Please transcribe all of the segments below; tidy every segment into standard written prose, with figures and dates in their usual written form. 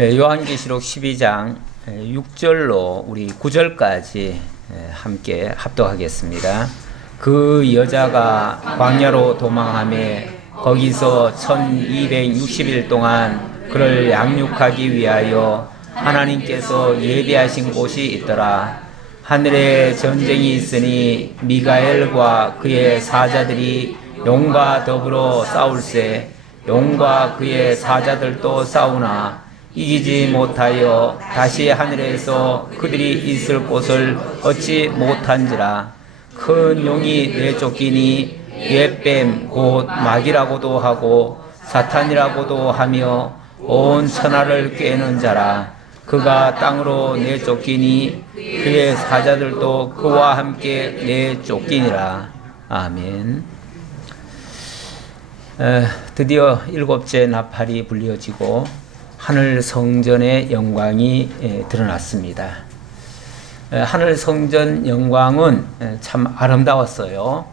요한계시록 12장 6절로 우리 9절까지 함께 합독하겠습니다. 그 여자가 광야로 도망하며 거기서 1260일 동안 그를 양육하기 위하여 하나님께서 예비하신 곳이 있더라. 하늘에 전쟁이 있으니 미가엘과 그의 사자들이 용과 더불어 싸울세. 용과 그의 사자들도 싸우나 이기지 못하여 다시 하늘에서 그들이 있을 곳을 얻지 못한지라. 큰 용이 내쫓기니 옛뱀 곧 마귀라고도 하고 사탄이라고도 하며 온 천하를 꿰는 자라. 그가 땅으로 내쫓기니 그의 사자들도 그와 함께 내쫓기니라. 아멘. 드디어 일곱째 나팔이 불려지고 하늘 성전의 영광이 드러났습니다. 하늘 성전 영광은 참 아름다웠어요.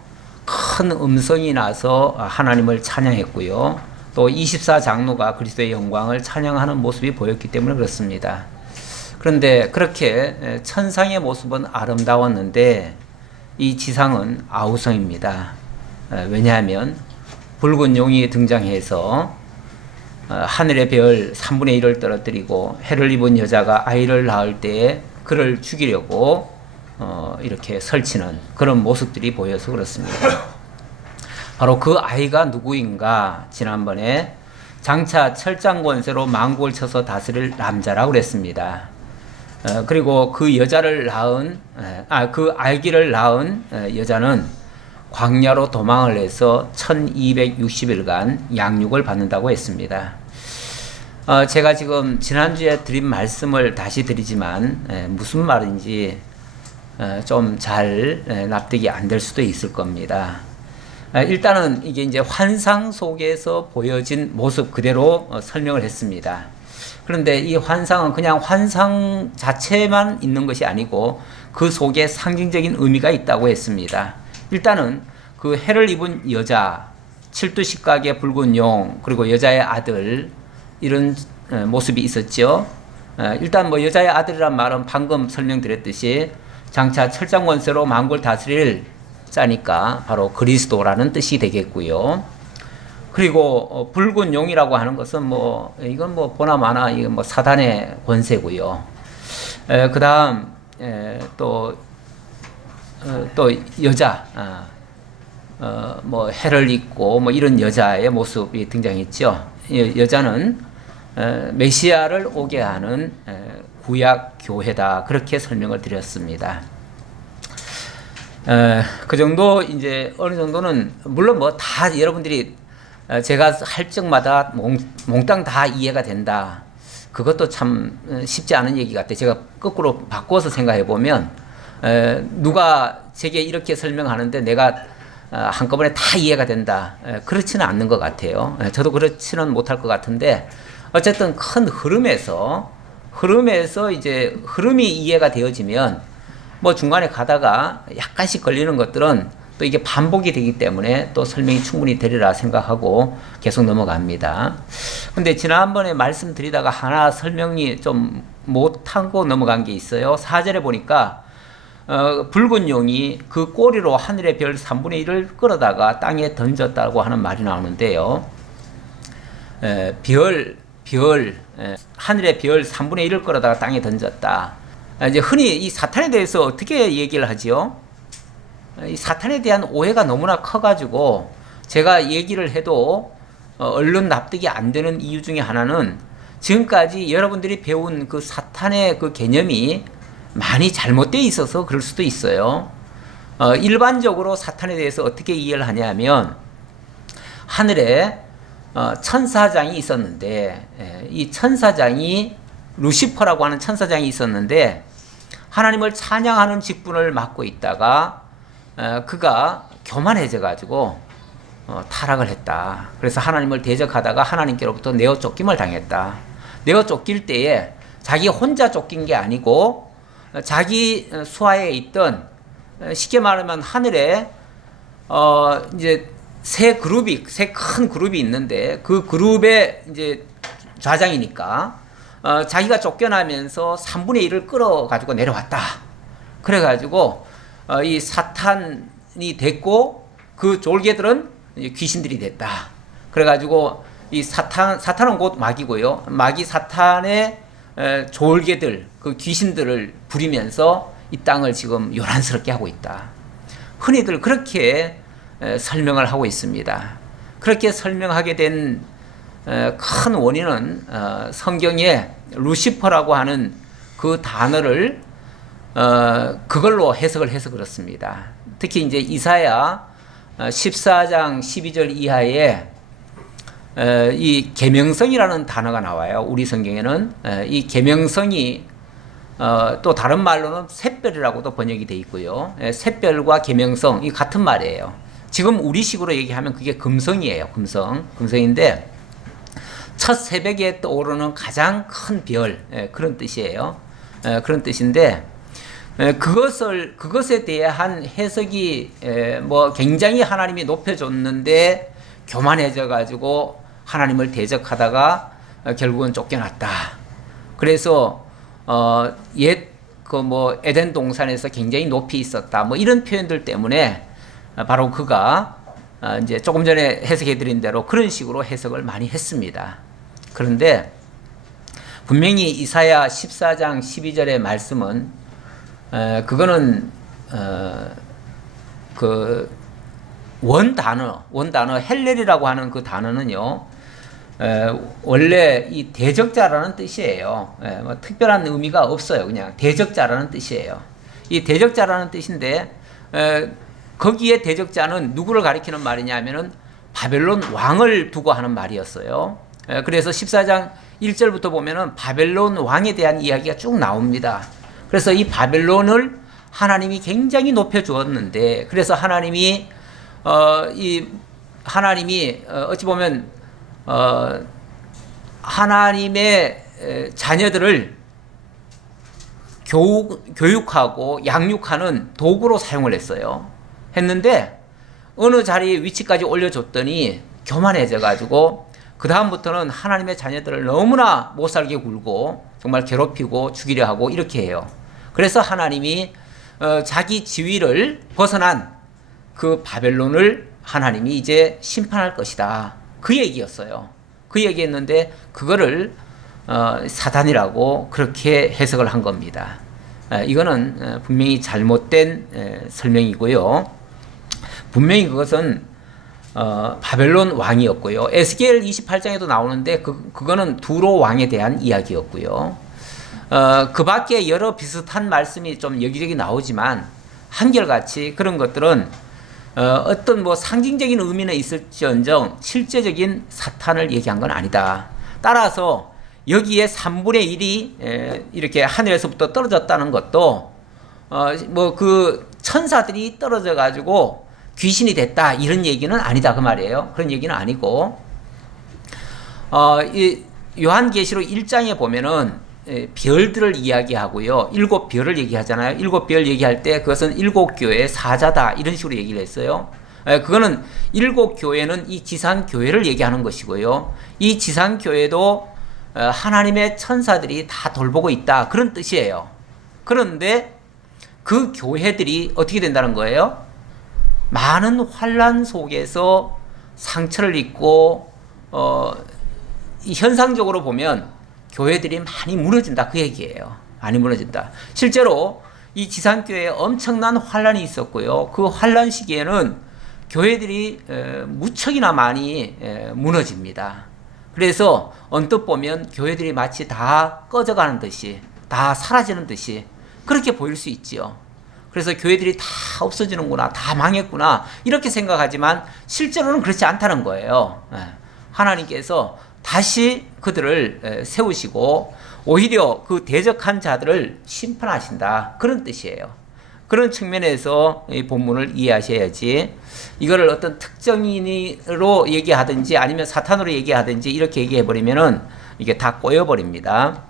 큰 음성이 나서 하나님을 찬양했고요. 또 24장로가 그리스도의 영광을 찬양하는 모습이 보였기 때문에 그렇습니다. 그런데 그렇게 천상의 모습은 아름다웠는데 이 지상은 아우성입니다. 왜냐하면 붉은 용이 등장해서 하늘의 별 3분의 1을 떨어뜨리고 해를 입은 여자가 아이를 낳을 때에 그를 죽이려고 이렇게 설치는 그런 모습들이 보여서 그렇습니다. 바로 그 아이가 누구인가? 지난번에 장차 철장 권세로 만국을 쳐서 다스릴 남자라고 그랬습니다. 그리고 그 여자를 낳은 그 아기를 낳은 여자는 광야로 도망을 해서 1260일간 양육을 받는다고 했습니다. 제가 지금 지난주에 드린 말씀을 다시 드리지만 무슨 말인지 좀 잘 납득이 안 될 수도 있을 겁니다. 일단은 이게 이제 환상 속에서 보여진 모습 그대로 설명을 했습니다. 그런데 이 환상은 그냥 환상 자체만 있는 것이 아니고 그 속에 상징적인 의미가 있다고 했습니다. 일단은 그 해를 입은 여자, 칠두식각의 붉은 용, 그리고 여자의 아들 이런 모습이 있었죠. 일단 뭐 여자의 아들이란 말은 방금 설명드렸듯이 장차 철장 권세로 만국을 다스릴 자니까 바로 그리스도라는 뜻이 되겠고요. 그리고 붉은 용이라고 하는 것은 뭐 이건 뭐 보나마나 이건 뭐 사단의 권세고요. 그다음 또 여자 뭐 해를 입고 뭐 이런 여자의 모습이 등장했죠. 여자는 메시아를 오게 하는 구약 교회다 그렇게 설명을 드렸습니다. 그 정도 이제 어느 정도는 물론 뭐 다 여러분들이 제가 할 적마다 몽땅 다 이해가 된다. 그것도 참 쉽지 않은 얘기 같아요. 제가 거꾸로 바꿔서 생각해 보면 누가 제게 이렇게 설명하는데 내가 한꺼번에 다 이해가 된다. 그렇지는 않는 것 같아요. 저도 그렇지는 못할 것 같은데 어쨌든 큰 흐름에서 이제 흐름이 이해가 되어지면 뭐 중간에 가다가 약간씩 걸리는 것들은 또 이게 반복이 되기 때문에 또 설명이 충분히 되리라 생각하고 계속 넘어갑니다. 근데 지난번에 말씀드리다가 하나 설명이 좀 못하고 넘어간 게 있어요. 4절에 보니까 붉은 용이 그 꼬리로 하늘의 별 3분의 1을 끌어다가 땅에 던졌다고 하는 말이 나오는데요. 하늘의 별 3분의 1을 끌어다가 땅에 던졌다. 이제 흔히 이 사탄에 대해서 어떻게 얘기를 하지요? 이 사탄에 대한 오해가 너무나 커가지고 제가 얘기를 해도 얼른 납득이 안 되는 이유 중에 하나는 지금까지 여러분들이 배운 그 사탄의 그 개념이 많이 잘못되어 있어서 그럴 수도 있어요. 일반적으로 사탄에 대해서 어떻게 이해를 하냐면 하늘에 천사장이 있었는데 이 천사장이 루시퍼라고 하는 천사장이 있었는데 하나님을 찬양하는 직분을 맡고 있다가 그가 교만해져 가지고 타락을 했다. 그래서 하나님을 대적하다가 하나님께로부터 내어 쫓김을 당했다. 내어 쫓길 때에 자기 혼자 쫓긴 게 아니고 자기 수하에 있던 쉽게 말하면 하늘에 이제 세 큰 그룹이 있는데 그 그룹의 이제 좌장이니까 자기가 쫓겨나면서 3분의 1을 끌어가지고 내려왔다. 그래가지고 이 사탄이 됐고 그 졸개들은 귀신들이 됐다. 그래가지고 이 사탄은 곧 마귀고요. 마귀 사탄의 졸개들, 그 귀신들을 부리면서 이 땅을 지금 요란스럽게 하고 있다. 흔히들 그렇게 설명을 하고 있습니다. 그렇게 설명하게 된 큰 원인은 성경에 루시퍼라고 하는 그 단어를 그걸로 해석을 해서 그렇습니다. 특히 이제 이사야 14장 12절 이하에 이 계명성이라는 단어가 나와요. 우리 성경에는 이 계명성이 또 다른 말로는 샛별이라고도 번역이 되어 있고요. 샛별과 계명성 이 같은 말이에요. 지금 우리식으로 얘기하면 그게 금성이에요. 금성인데 첫 새벽에 떠오르는 가장 큰 별 그런 뜻이에요. 그런 뜻인데 그것에 대한 해석이 뭐 굉장히 하나님이 높여줬는데 교만해져 가지고 하나님을 대적하다가 결국은 쫓겨났다. 그래서 그 뭐 에덴 동산에서 굉장히 높이 있었다. 뭐 이런 표현들 때문에 바로 그가 이제 조금 전에 해석해드린 대로 그런 식으로 해석을 많이 했습니다. 그런데 분명히 이사야 14장 12절의 말씀은 그거는 그 원단어 헬렐이라고 하는 그 단어는요 원래 이 대적자라는 뜻이에요. 뭐 특별한 의미가 없어요. 그냥 대적자라는 뜻이에요. 이 대적자라는 뜻인데 거기에 대적자는 누구를 가리키는 말이냐면은 바벨론 왕을 두고 하는 말이었어요. 그래서 14장 1절부터 보면은 바벨론 왕에 대한 이야기가 쭉 나옵니다. 그래서 이 바벨론을 하나님이 굉장히 높여 주었는데 그래서 하나님이 어찌 보면 하나님의 자녀들을 교육하고 양육하는 도구로 사용을 했는데 어느 자리에 위치까지 올려줬더니 교만해져 가지고 그 다음부터는 하나님의 자녀들을 너무나 못살게 굴고 정말 괴롭히고 죽이려 하고 이렇게 해요. 그래서 하나님이 자기 지위를 벗어난 그 바벨론을 하나님이 이제 심판할 것이다. 그 얘기였어요. 그 얘기했는데 그거를 사단이라고 그렇게 해석을 한 겁니다. 이거는 분명히 잘못된 설명이고요. 분명히 그것은 바벨론 왕이었고요. 에스겔 28장에도 나오는데 그거는 두로 왕에 대한 이야기였고요. 그 밖에 여러 비슷한 말씀이 좀 여기저기 나오지만 한결같이 그런 것들은 어떤 뭐 상징적인 의미는 있을지언정 실제적인 사탄을 얘기한 건 아니다. 따라서 여기에 3분의 1이 이렇게 하늘에서부터 떨어졌다는 것도 뭐 그 천사들이 떨어져 가지고 귀신이 됐다 이런 얘기는 아니다 그 말이에요. 그런 얘기는 아니고 이 요한계시록 1장에 보면은 별들을 이야기하고요. 7별을 얘기하잖아요. 7별 얘기할 때 그것은 7교회의 사자다 이런 식으로 얘기를 했어요. 그거는 7교회는 이 지상교회를 얘기하는 것이고요. 이 지상교회도 하나님의 천사들이 다 돌보고 있다 그런 뜻이에요. 그런데 그 교회들이 어떻게 된다는 거예요? 많은 환난 속에서 상처를 입고 현상적으로 보면 교회들이 많이 무너진다 그 얘기예요. 많이 무너진다. 실제로 이 지상교회에 엄청난 환난이 있었고요. 그 환난 시기에는 교회들이 무척이나 많이 무너집니다. 그래서 언뜻 보면 교회들이 마치 다 꺼져가는 듯이 다 사라지는 듯이 그렇게 보일 수 있지요. 그래서 교회들이 다 없어지는구나, 다 망했구나 이렇게 생각하지만 실제로는 그렇지 않다는 거예요. 하나님께서 다시 그들을 세우시고 오히려 그 대적한 자들을 심판하신다 그런 뜻이에요. 그런 측면에서 이 본문을 이해하셔야지 이거를 어떤 특정인으로 얘기하든지 아니면 사탄으로 얘기하든지 이렇게 얘기해버리면은 이게 다 꼬여버립니다.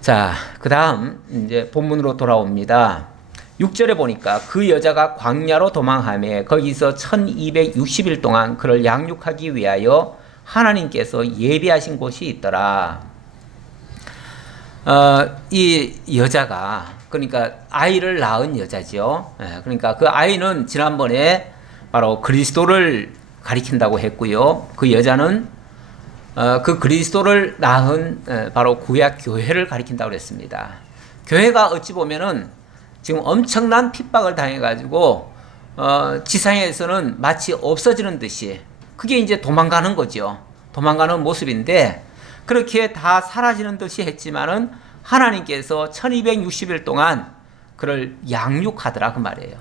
자, 그 다음 이제 본문으로 돌아옵니다. 6절에 보니까 그 여자가 광야로 도망하며 거기서 1260일 동안 그를 양육하기 위하여 하나님께서 예비하신 곳이 있더라. 이 여자가 그러니까 아이를 낳은 여자죠. 그러니까 그 아이는 지난번에 바로 그리스도를 가리킨다고 했고요. 그 여자는 그 그리스도를 낳은 바로 구약 교회를 가리킨다고 했습니다. 교회가 어찌 보면은 지금 엄청난 핍박을 당해가지고 지상에서는 마치 없어지는 듯이 그게 이제 도망가는 거죠. 도망가는 모습인데 그렇게 다 사라지는 듯이 했지만은 하나님께서 1260일 동안 그를 양육하더라 그 말이에요.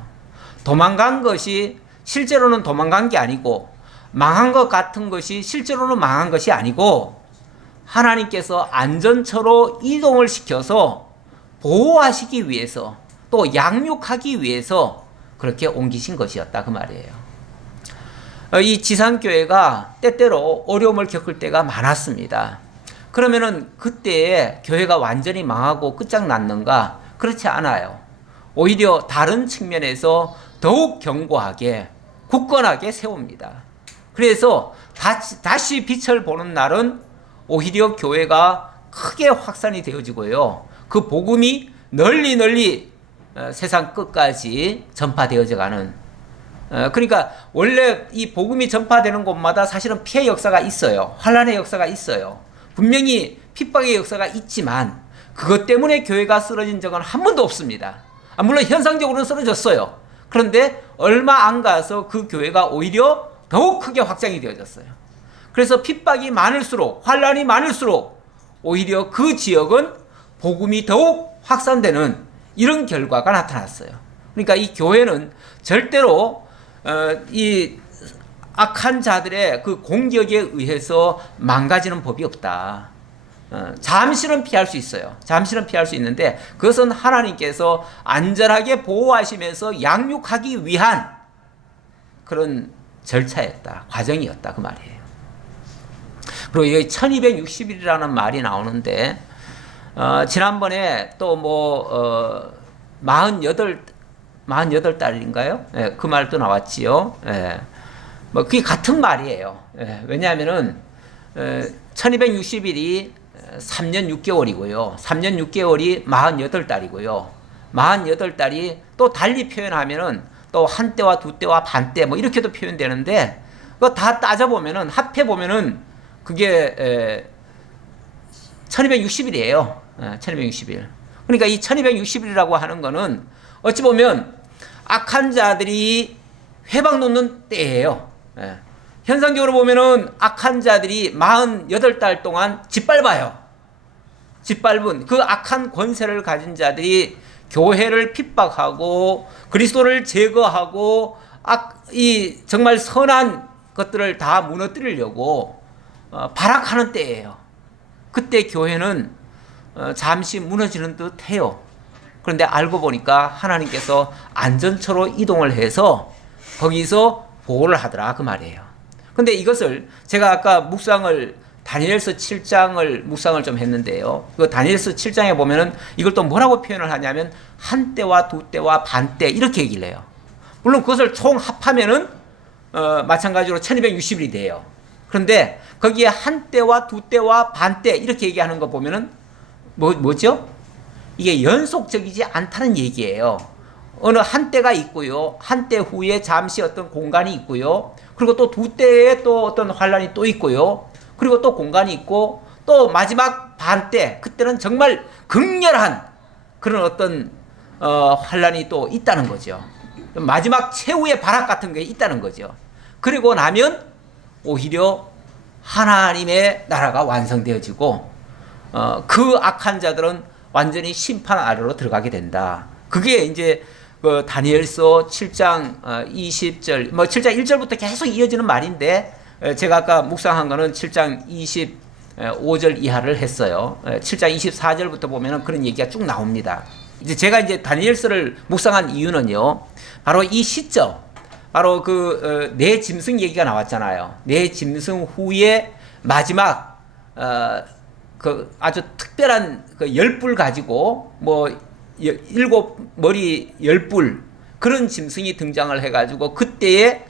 도망간 것이 실제로는 도망간 게 아니고 망한 것 같은 것이 실제로는 망한 것이 아니고 하나님께서 안전처로 이동을 시켜서 보호하시기 위해서 또 양육하기 위해서 그렇게 옮기신 것이었다 그 말이에요. 이 지상교회가 때때로 어려움을 겪을 때가 많았습니다. 그러면은 그때에 교회가 완전히 망하고 끝장났는가? 그렇지 않아요. 오히려 다른 측면에서 더욱 견고하게 굳건하게 세웁니다. 그래서 다시 빛을 보는 날은 오히려 교회가 크게 확산이 되어지고요. 그 복음이 널리 세상 끝까지 전파되어져 가는. 그러니까 원래 이 복음이 전파되는 곳마다 사실은 피해 역사가 있어요. 환란의 역사가 있어요. 분명히 핍박의 역사가 있지만 그것 때문에 교회가 쓰러진 적은 한 번도 없습니다. 물론 현상적으로는 쓰러졌어요. 그런데 얼마 안 가서 그 교회가 오히려 더욱 크게 확장이 되어졌어요. 그래서 핍박이 많을수록 환란이 많을수록 오히려 그 지역은 복음이 더욱 확산되는 이런 결과가 나타났어요. 그러니까 이 교회는 절대로 이 악한 자들의 그 공격에 의해서 망가지는 법이 없다. 잠시는 피할 수 있어요. 잠시는 피할 수 있는데 그것은 하나님께서 안전하게 보호하시면서 양육하기 위한 그런 절차였다. 과정이었다. 그 말이에요. 그리고 여기 1260일이라는 말이 나오는데 지난번에 또 48달인가요? 예, 그 말도 나왔지요. 예. 그게 같은 말이에요. 예, 왜냐하면은 1260일이 3년 6개월이고요. 3년 6개월이 48달이고요. 48달이 또 달리 표현하면은 또 한 때와 두 때와 반 때 이렇게도 표현되는데 그거 다 따져보면은 합해보면은 그게 1260일이에요. 1260일. 그러니까 이 1260일이라고 하는 거는 어찌 보면 악한 자들이 회방 놓는 때예요. 현상적으로 보면은 악한 자들이 48달 동안 짓밟아요. 짓밟은 그 악한 권세를 가진 자들이 교회를 핍박하고 그리스도를 제거하고 이 정말 선한 것들을 다 무너뜨리려고 발악하는 때예요. 그때 교회는 잠시 무너지는 듯 해요. 그런데 알고 보니까 하나님께서 안전처로 이동을 해서 거기서 보호를 하더라 그 말이에요. 근데 이것을 제가 아까 다니엘서 7장을 묵상을 좀 했는데요. 그 다니엘서 7장에 보면은 이걸 또 뭐라고 표현을 하냐면 한 때와 두 때와 반 때 이렇게 얘기를 해요. 물론 그것을 총 합하면은 마찬가지로 1260일이 돼요. 그런데 거기에 한 때와 두 때와 반 때 이렇게 얘기하는 거 보면은 뭐죠? 이게 연속적이지 않다는 얘기예요. 어느 한 때가 있고요. 한 때 후에 잠시 어떤 공간이 있고요. 그리고 또 두 때에 또 어떤 환란이 또 있고요. 그리고 또 공간이 있고 또 마지막 반 때 그때는 정말 극렬한 그런 어떤 환란이 또 있다는 거죠. 마지막 최후의 발악 같은 게 있다는 거죠. 그리고 나면 오히려 하나님의 나라가 완성되어지고 그 악한 자들은 완전히 심판 아래로 들어가게 된다. 그게 이제 그 다니엘서 7장 20절 7장 1절부터 계속 이어지는 말인데 제가 아까 묵상한 거는 7장 25절 이하를 했어요. 7장 24절부터 보면은 그런 얘기가 쭉 나옵니다. 제가 이제 다니엘서를 묵상한 이유는요. 바로 이 시점, 바로 내 짐승 얘기가 나왔잖아요. 내 짐승 후에 마지막 그 아주 특별한 그 10뿔 가지고 7머리 10뿔 그런 짐승이 등장을 해가지고 그때에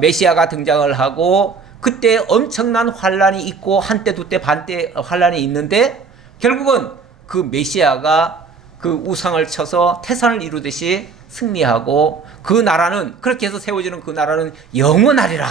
메시아가 등장을 하고 그때 엄청난 환란이 있고 한때 두때 반때 환란이 있는데 결국은 그 메시아가 그 우상을 쳐서 태산을 이루듯이 승리하고 그 나라는 그렇게 해서 세워지는 그 나라는 영원하리라.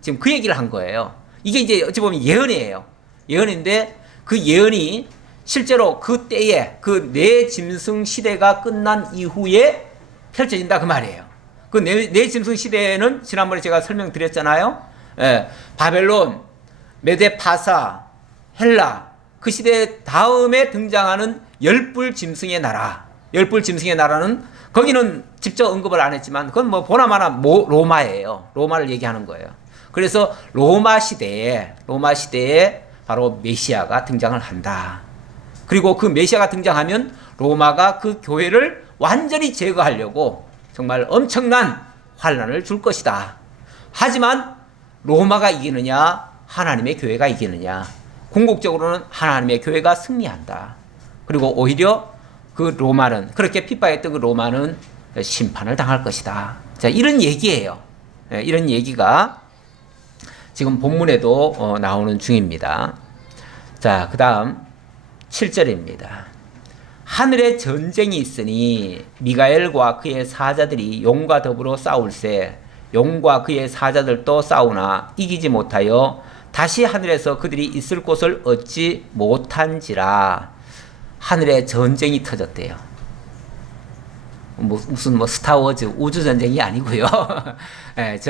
지금 그 얘기를 한 거예요. 이게 이제 어찌 보면 예언이에요. 예언인데 그 예언이 실제로 그 때에 그 네 짐승 시대가 끝난 이후에 펼쳐진다 그 말이에요. 그 네 짐승 시대에는 지난번에 제가 설명드렸잖아요. 예, 바벨론, 메데파사, 헬라 그 시대 다음에 등장하는 열불 짐승의 나라. 열불 짐승의 나라는 거기는 직접 언급을 안 했지만 그건 뭐 보나마나 로마예요. 로마를 얘기하는 거예요. 그래서 로마 시대에 바로 메시아가 등장을 한다. 그리고 그 메시아가 등장하면 로마가 그 교회를 완전히 제거하려고 정말 엄청난 환란을 줄 것이다. 하지만 로마가 이기느냐 하나님의 교회가 이기느냐, 궁극적으로는 하나님의 교회가 승리한다. 그리고 오히려 그 로마는, 그렇게 핍박했던 그 로마는 심판을 당할 것이다. 자, 이런 얘기예요. 이런 얘기가 지금 본문에도 나오는 중입니다. 자, 그 다음 7절입니다. 하늘에 전쟁이 있으니 미가엘과 그의 사자들이 용과 더불어 싸울세 용과 그의 사자들도 싸우나 이기지 못하여 다시 하늘에서 그들이 있을 곳을 얻지 못한지라. 하늘에 전쟁이 터졌대요. 무슨 스타워즈 우주전쟁이 아니고요. 네,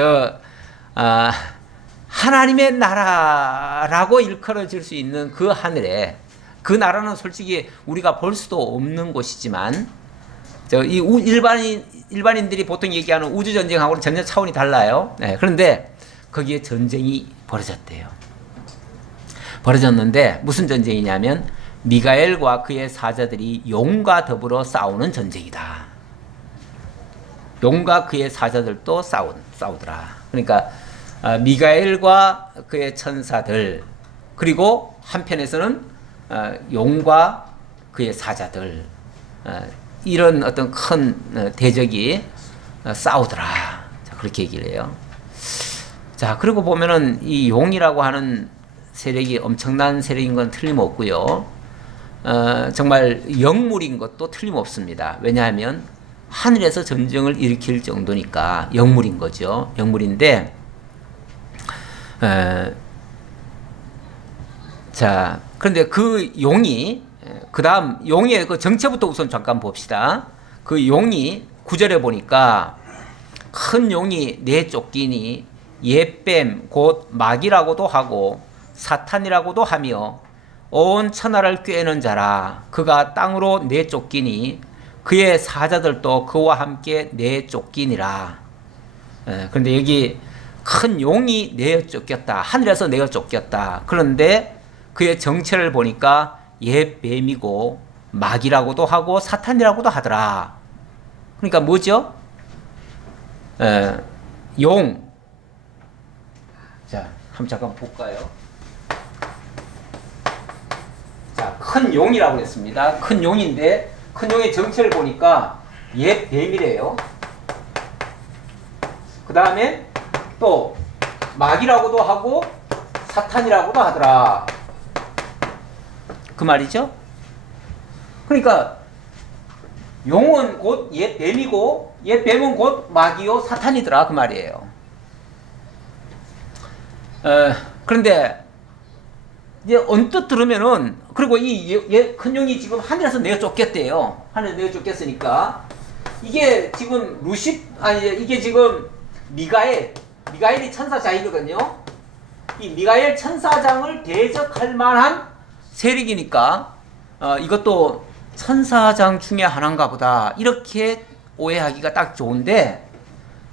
하나님의 나라라고 일컬어질 수 있는 그 하늘에, 그 나라는 솔직히 우리가 볼 수도 없는 곳이지만 이 일반인들이 보통 얘기하는 우주전쟁하고는 전혀 차원이 달라요. 네, 그런데 거기에 전쟁이 벌어졌대요. 벌어졌는데 무슨 전쟁이냐면 미가엘과 그의 사자들이 용과 더불어 싸우는 전쟁이다. 용과 그의 사자들도 싸우더라. 그러니까 미가엘과 그의 천사들, 그리고 한편에서는 용과 그의 사자들, 이런 어떤 큰 대적이 싸우더라. 자, 그렇게 얘기를 해요. 자, 그리고 보면은 이 용이라고 하는 세력이 엄청난 세력인 건 틀림없고요. 정말 영물인 것도 틀림없습니다. 왜냐하면 하늘에서 전쟁을 일으킬 정도니까 영물인 거죠. 영물인데, 자, 그런데 그 용이, 그 다음 용의 그 정체부터 우선 잠깐 봅시다. 그 용이 9절에 보니까 큰 용이 네 쫓기니 옛뱀 곧 마귀라고도 하고 사탄이라고도 하며 온 천하를 꿰는 자라. 그가 땅으로 내쫓기니 그의 사자들도 그와 함께 내쫓기니라. 그런데 여기 큰 용이 내쫓겼다. 하늘에서 내쫓겼다. 그런데 그의 정체를 보니까 옛뱀이고 마귀라고도 하고 사탄이라고도 하더라. 그러니까 뭐죠? 용. 자, 한번 잠깐 볼까요? 자, 큰 용이라고 했습니다. 큰 용인데 큰 용의 정체를 보니까 옛 뱀이래요. 그 다음에 또 마귀라고도 하고 사탄이라고도 하더라. 그 말이죠. 그러니까 용은 곧 옛 뱀이고 옛 뱀은 곧 마귀요 사탄이더라 그 말이에요. 그런데 이제 언뜻 들으면은, 그리고 이 큰 용이 지금 하늘에서 내어 쫓겼대요. 하늘에서 내어 쫓겼으니까 이게 지금 이게 지금 미가엘이 천사장이거든요. 이 미가엘 천사장을 대적할 만한 세력이니까 이것도 천사장 중에 하나인가 보다 이렇게 오해하기가 딱 좋은데,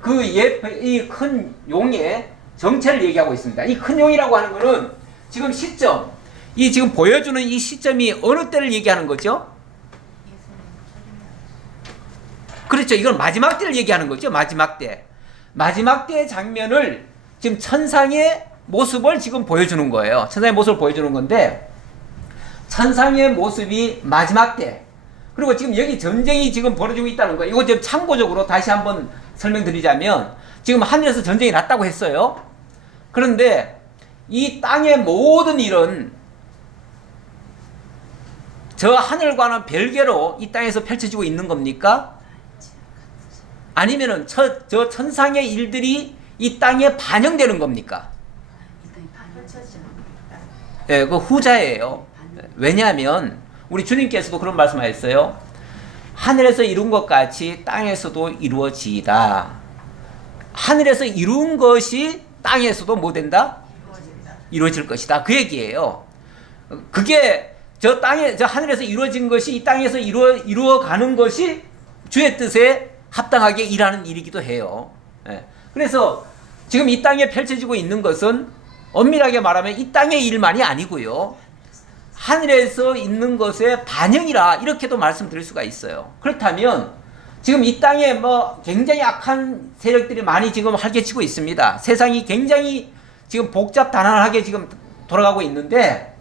이 큰 용의 정체를 얘기하고 있습니다. 이 큰 용이라고 하는 거는 지금 시점, 이 지금 보여주는 이 시점이 어느 때를 얘기하는 거죠? 그렇죠. 이건 마지막 때를 얘기하는 거죠. 마지막 때. 마지막 때의 장면을 지금 천상의 모습을 지금 보여주는 거예요. 천상의 모습을 보여주는 건데, 천상의 모습이 마지막 때. 그리고 지금 여기 전쟁이 지금 벌어지고 있다는 거예요. 이거 좀 참고적으로 다시 한번 설명드리자면, 지금 하늘에서 전쟁이 났다고 했어요. 그런데 이 땅의 모든 일은 저 하늘과는 별개로 이 땅에서 펼쳐지고 있는 겁니까? 아니면은 저 천상의 일들이 이 땅에 반영되는 겁니까? 예, 그 후자예요. 왜냐하면 우리 주님께서도 그런 말씀하셨어요. 하늘에서 이룬 것 같이 땅에서도 이루어지이다. 하늘에서 이룬 것이 땅에서도 뭐 된다? 이루어질 것이다. 그 얘기예요. 그게 저 하늘에서 이루어진 것이 이 땅에서 이루어가는 것이 주의 뜻에 합당하게 일하는 일이기도 해요. 예. 그래서 지금 이 땅에 펼쳐지고 있는 것은 엄밀하게 말하면 이 땅의 일만이 아니고요. 하늘에서 있는 것의 반영이라 이렇게도 말씀드릴 수가 있어요. 그렇다면 지금 이 땅에 뭐 굉장히 악한 세력들이 많이 지금 활개치고 있습니다. 세상이 굉장히 지금 복잡다단하게 지금 돌아가고 있는데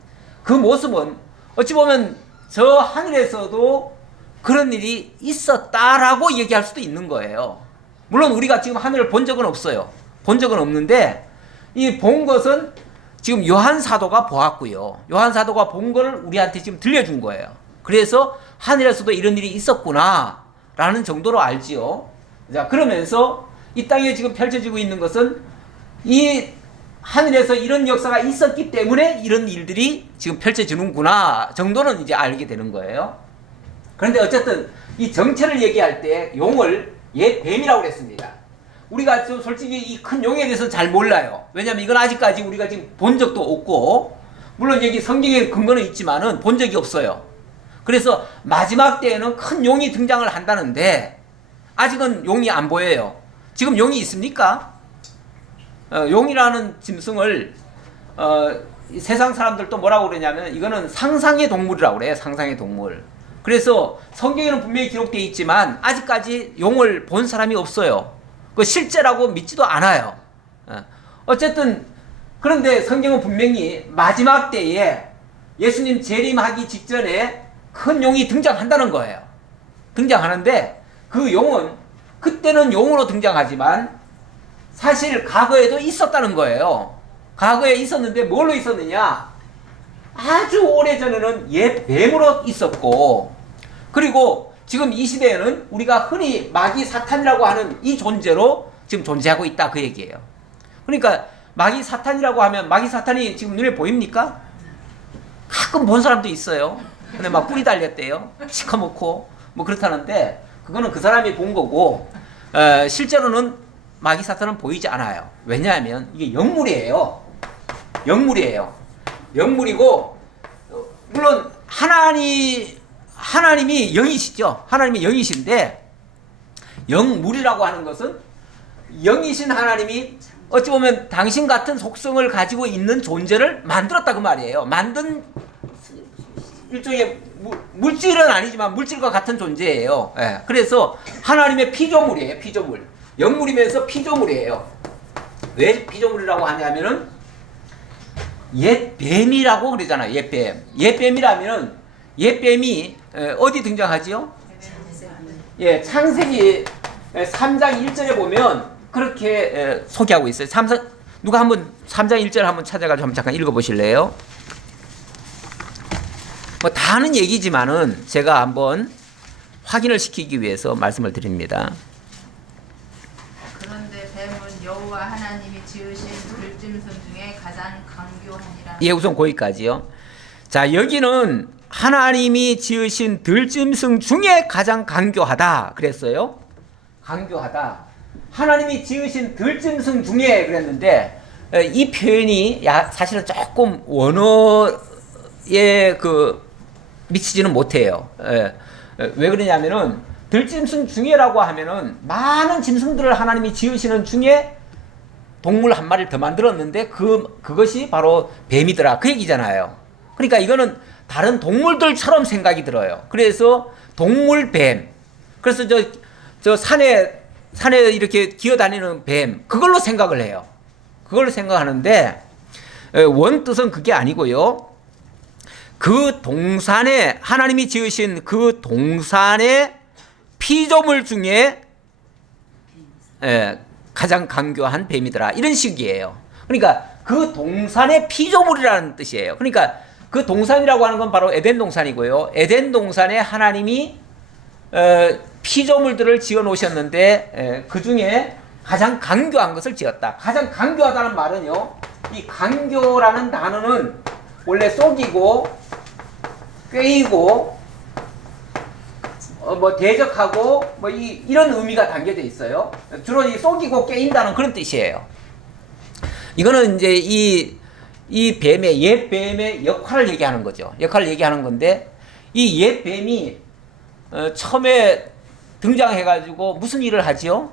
그 모습은 어찌 보면 저 하늘에서도 그런 일이 있었다라고 얘기할 수도 있는 거예요. 물론 우리가 지금 하늘을 본 적은 없어요. 본 적은 없는데 이 본 것은 지금 요한 사도가 보았고요. 요한 사도가 본 거를 우리한테 지금 들려준 거예요. 그래서 하늘에서도 이런 일이 있었구나 라는 정도로 알지요. 자, 그러면서 이 땅에 지금 펼쳐지고 있는 것은 이 하늘에서 이런 역사가 있었기 때문에 이런 일들이 지금 펼쳐지는구나 정도는 이제 알게 되는 거예요. 그런데 어쨌든 이 정체를 얘기할 때 용을 옛 뱀이라고 그랬습니다. 우리가 좀 솔직히 이 큰 용에 대해서는 잘 몰라요. 왜냐하면 이건 아직까지 우리가 지금 본 적도 없고, 물론 여기 성경에 근거는 있지만은 본 적이 없어요. 그래서 마지막 때에는 큰 용이 등장을 한다는데 아직은 용이 안 보여요. 지금 용이 있습니까? 용이라는 짐승을 세상 사람들도 뭐라고 그러냐면 이거는 상상의 동물이라고 그래요. 상상의 동물. 그래서 성경에는 분명히 기록되어 있지만 아직까지 용을 본 사람이 없어요. 그 실제라고 믿지도 않아요. 어쨌든 그런데 성경은 분명히 마지막 때에 예수님 재림하기 직전에 큰 용이 등장한다는 거예요. 등장하는데 그 용은 그때는 용으로 등장하지만 사실 과거에도 있었다는 거예요. 과거에 있었는데 뭘로 있었느냐? 아주 오래전에는 옛 뱀으로 있었고, 그리고 지금 이 시대에는 우리가 흔히 마귀 사탄이라고 하는 이 존재로 지금 존재하고 있다 그 얘기예요. 그러니까 마귀 사탄이라고 하면 마귀 사탄이 지금 눈에 보입니까? 가끔 본 사람도 있어요. 근데 막 뿔이 달렸대요. 시커멓고 뭐 그렇다는데 그거는 그 사람이 본 거고, 실제로는 마귀 사탄은 보이지 않아요. 왜냐하면 이게 영물이에요. 영물이에요. 영물이고, 물론 하나님이 영이시죠. 하나님이 영이신데, 영물이라고 하는 것은 영이신 하나님이 어찌 보면 당신 같은 속성을 가지고 있는 존재를 만들었다 그 말이에요. 만든 일종의 물질은 아니지만 물질과 같은 존재예요. 예. 그래서 하나님의 피조물이에요. 피조물. 영물이면서 피조물이에요. 왜 피조물이라고 하냐면은 옛 뱀이라고 그러잖아요. 옛 뱀. 옛 뱀이라면은 옛 뱀이 어디 등장하지요? 예, 창세기 3장 1절에 보면 그렇게 소개하고 있어요. 누가 한번 3장 1절 한번 찾아가지고 한번 잠깐 읽어보실래요? 뭐 다 하는 얘기지만은 제가 한번 확인을 시키기 위해서 말씀을 드립니다. 그런데 뱀은 여호와 하나님이 지으신 들짐승 중에 가장 강교하니라. 예, 우선 거기까지요. 자, 여기는 하나님이 지으신 들짐승 중에 가장 강교하다 그랬어요. 강교하다. 하나님이 지으신 들짐승 중에 그랬는데 이 표현이 사실은 조금 원어에 미치지는 못해요. 왜 그러냐면은 들짐승 중에라고 하면은 많은 짐승들을 하나님이 지으시는 중에 동물 한 마리를 더 만들었는데 그것이 바로 뱀이더라 그 얘기잖아요. 그러니까 이거는 다른 동물들처럼 생각이 들어요. 그래서 동물뱀. 그래서 저 산에 이렇게 기어다니는 뱀, 그걸로 생각을 해요. 그걸로 생각하는데 원뜻은 그게 아니고요. 그 동산에 하나님이 지으신 그 동산의 피조물 중에 가장 강교한 뱀이더라 이런 식이에요. 그러니까 그 동산의 피조물이라는 뜻이에요. 그러니까 그 동산이라고 하는 건 바로 에덴 동산이고요. 에덴 동산에 하나님이 피조물들을 지어 놓으셨는데 그 중에 가장 강교한 것을 지었다. 가장 강교하다는 말은요, 이 강교라는 단어는 원래 속이고 꾀이고 뭐 대적하고 뭐 이런 의미가 담겨져 있어요. 주로 이 속이고 꾀인다는 그런 뜻이에요. 이거는 이제 이 뱀의, 옛 뱀의 역할을 얘기하는 거죠. 역할을 얘기하는 건데, 이 옛 뱀이 처음에 등장해가지고 무슨 일을 하지요?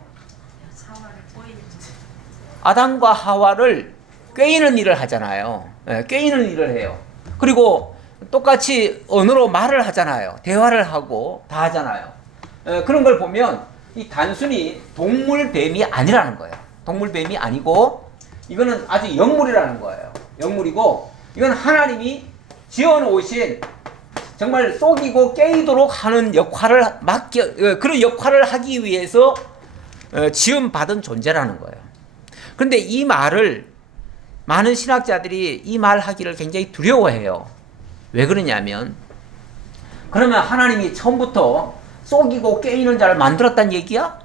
아담과 하와를 꾀이는 일을 하잖아요. 꾀이는 일을 해요. 그리고 똑같이 언어로 말을 하잖아요. 대화를 하고 다 하잖아요. 그런 걸 보면 이 단순히 동물 뱀이 아니라는 거예요. 동물 뱀이 아니고 이거는 아주 영물이라는 거예요. 영물이고 이건 하나님이 지어놓으신 정말 속이고 깨이도록 하는 역할을 그런 역할을 하기 위해서 지음받은 존재라는 거예요. 그런데 이 말을 많은 신학자들이 이 말 하기를 굉장히 두려워해요. 왜 그러냐면, 그러면 하나님이 처음부터 속이고 깨이는 자를 만들었단 얘기야?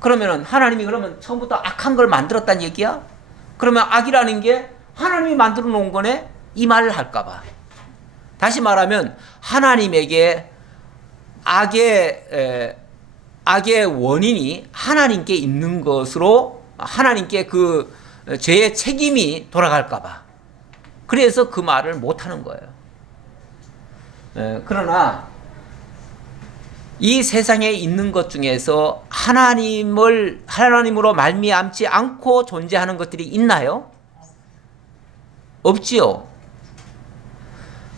그러면 하나님이 그러면 처음부터 악한 걸 만들었단 얘기야? 그러면 악이라는 게 하나님이 만들어 놓은 거네? 이 말을 할까봐. 다시 말하면 하나님에게 악의 원인이 하나님께 있는 것으로 하나님께 그 죄의 책임이 돌아갈까봐. 그래서 그 말을 못하는 거예요. 그러나 이 세상에 있는 것 중에서 하나님으로 말미암지 않고 존재하는 것들이 있나요? 없지요.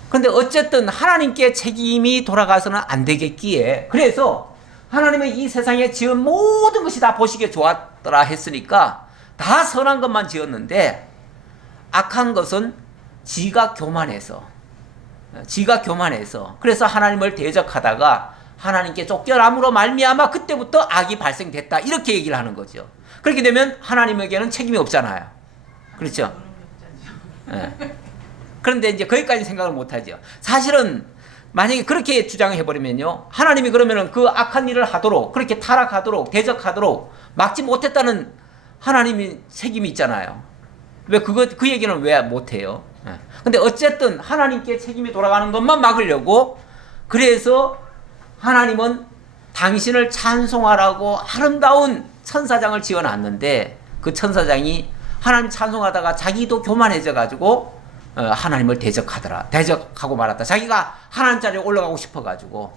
그런데 어쨌든 하나님께 책임이 돌아가서는 안 되겠기에, 그래서 하나님은 이 세상에 지은 모든 것이 다 보시기에 좋았더라 했으니까 다 선한 것만 지었는데, 악한 것은 지가 교만해서 그래서 하나님을 대적하다가 하나님께 쫓겨남으로 말미암아 그때부터 악이 발생됐다, 이렇게 얘기를 하는 거죠. 그렇게 되면 하나님에게는 책임이 없잖아요. 그렇죠? 네. 그런데 이제 거기까지 생각을 못하죠. 사실은 만약에 그렇게 주장해버리면요, 하나님이 그러면은 그 악한 일을 하도록, 그렇게 타락하도록, 대적하도록 막지 못했다는 하나님이 책임이 있잖아요. 왜 그 얘기는 왜 못해요? 근데 어쨌든 하나님께 책임이 돌아가는 것만 막으려고, 그래서 하나님은 당신을 찬송하라고 아름다운 천사장을 지어놨는데, 그 천사장이 하나님 찬송하다가 자기도 교만해져 가지고 하나님을 대적하고 말았다. 자기가 하나님 자리에 올라가고 싶어 가지고,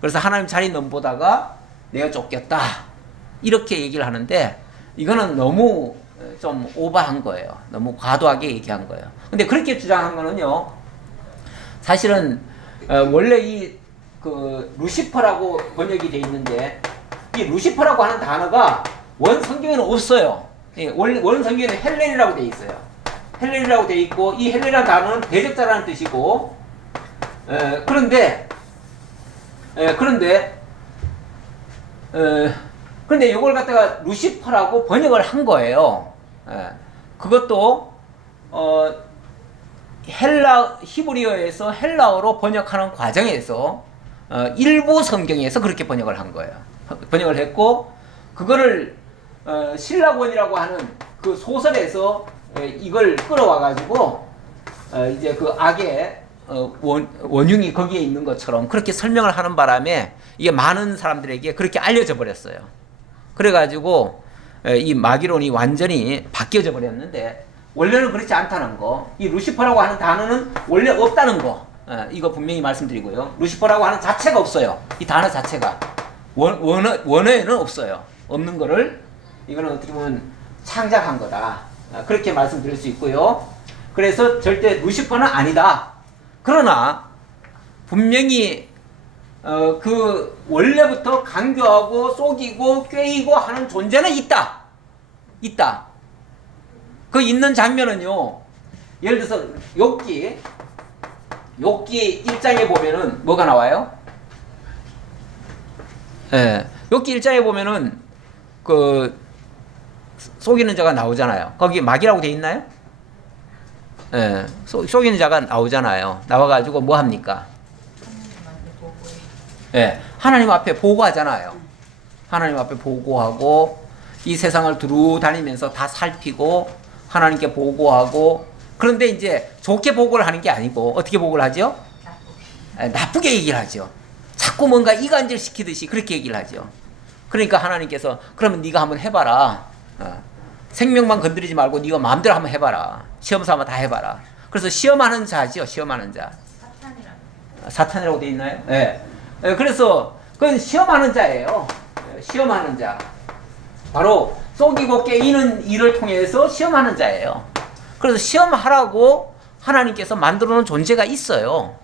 그래서 하나님 자리 넘보다가 내가 쫓겼다, 이렇게 얘기를 하는데, 이거는 너무 좀 오버한 거예요. 너무 과도하게 얘기한 거예요. 근데 그렇게 주장한 거는요, 사실은 원래 그 루시퍼라고 번역이 돼 있는데, 이 루시퍼라고 하는 단어가 원 성경에는 없어요. 원 성경에는 헬렌이라고 돼 있어요. 헬렌이라고 돼 있고, 이 헬렌이라는 단어는 대적자라는 뜻이고, 그런데 이걸 갖다가 루시퍼라고 번역을 한 거예요. 그것도 히브리어에서 헬라어로 번역하는 과정에서 일부 성경에서 그렇게 번역을 한 거예요. 번역을 했고, 그거를 신라권이라고 하는 그 소설에서 이걸 끌어와 가지고 이제 그 악의 원흉이 거기에 있는 것처럼 그렇게 설명을 하는 바람에 이게 많은 사람들에게 그렇게 알려져 버렸어요. 그래가지고 이 마귀론이 완전히 바뀌어져 버렸는데, 원래는 그렇지 않다는 거, 이 루시퍼라고 하는 단어는 원래 없다는 거, 이거 분명히 말씀드리고요. 루시퍼라고 하는 자체가 없어요. 이 단어 자체가 원어에는 없어요. 없는 거를 이거는 어떻게 보면 창작한 거다, 그렇게 말씀드릴 수 있고요. 그래서 절대 루시퍼는 아니다. 그러나 분명히 그 원래부터 강교하고 속이고 꾀이고 하는 존재는 있다. 그 있는 장면은요, 예를 들어서 욥기 1장에 보면은 뭐가 나와요? 욥기 1장에 보면은 그 속이는 자가 나오잖아요. 거기 마귀라고 돼 있나요? 예, 속이는 자가 나오잖아요. 나와가지고 뭐 합니까? 하나님한테 보고해. 예, 하나님 앞에 보고하잖아요. 하나님 앞에 보고하고 이 세상을 두루 다니면서 다 살피고 하나님께 보고하고, 그런데 이제 좋게 보고를 하는 게 아니고 어떻게 보고를 하죠? 나쁘게 얘기를 하죠. 자꾸 뭔가 이간질 시키듯이 그렇게 얘기를 하죠. 그러니까 하나님께서 그러면 네가 한번 해봐라. 생명만 건드리지 말고 네가 마음대로 한번 해봐라. 시험 삼아 다 해봐라. 그래서 시험하는 자죠. 시험하는 자. 사탄이라고. 사탄이라고 돼 있나요? 네. 그래서 그건 시험하는 자예요. 시험하는 자. 바로 속이고 깨이는 일을 통해서 시험하는 자예요. 그래서 시험하라고 하나님께서 만들어 놓은 존재가 있어요.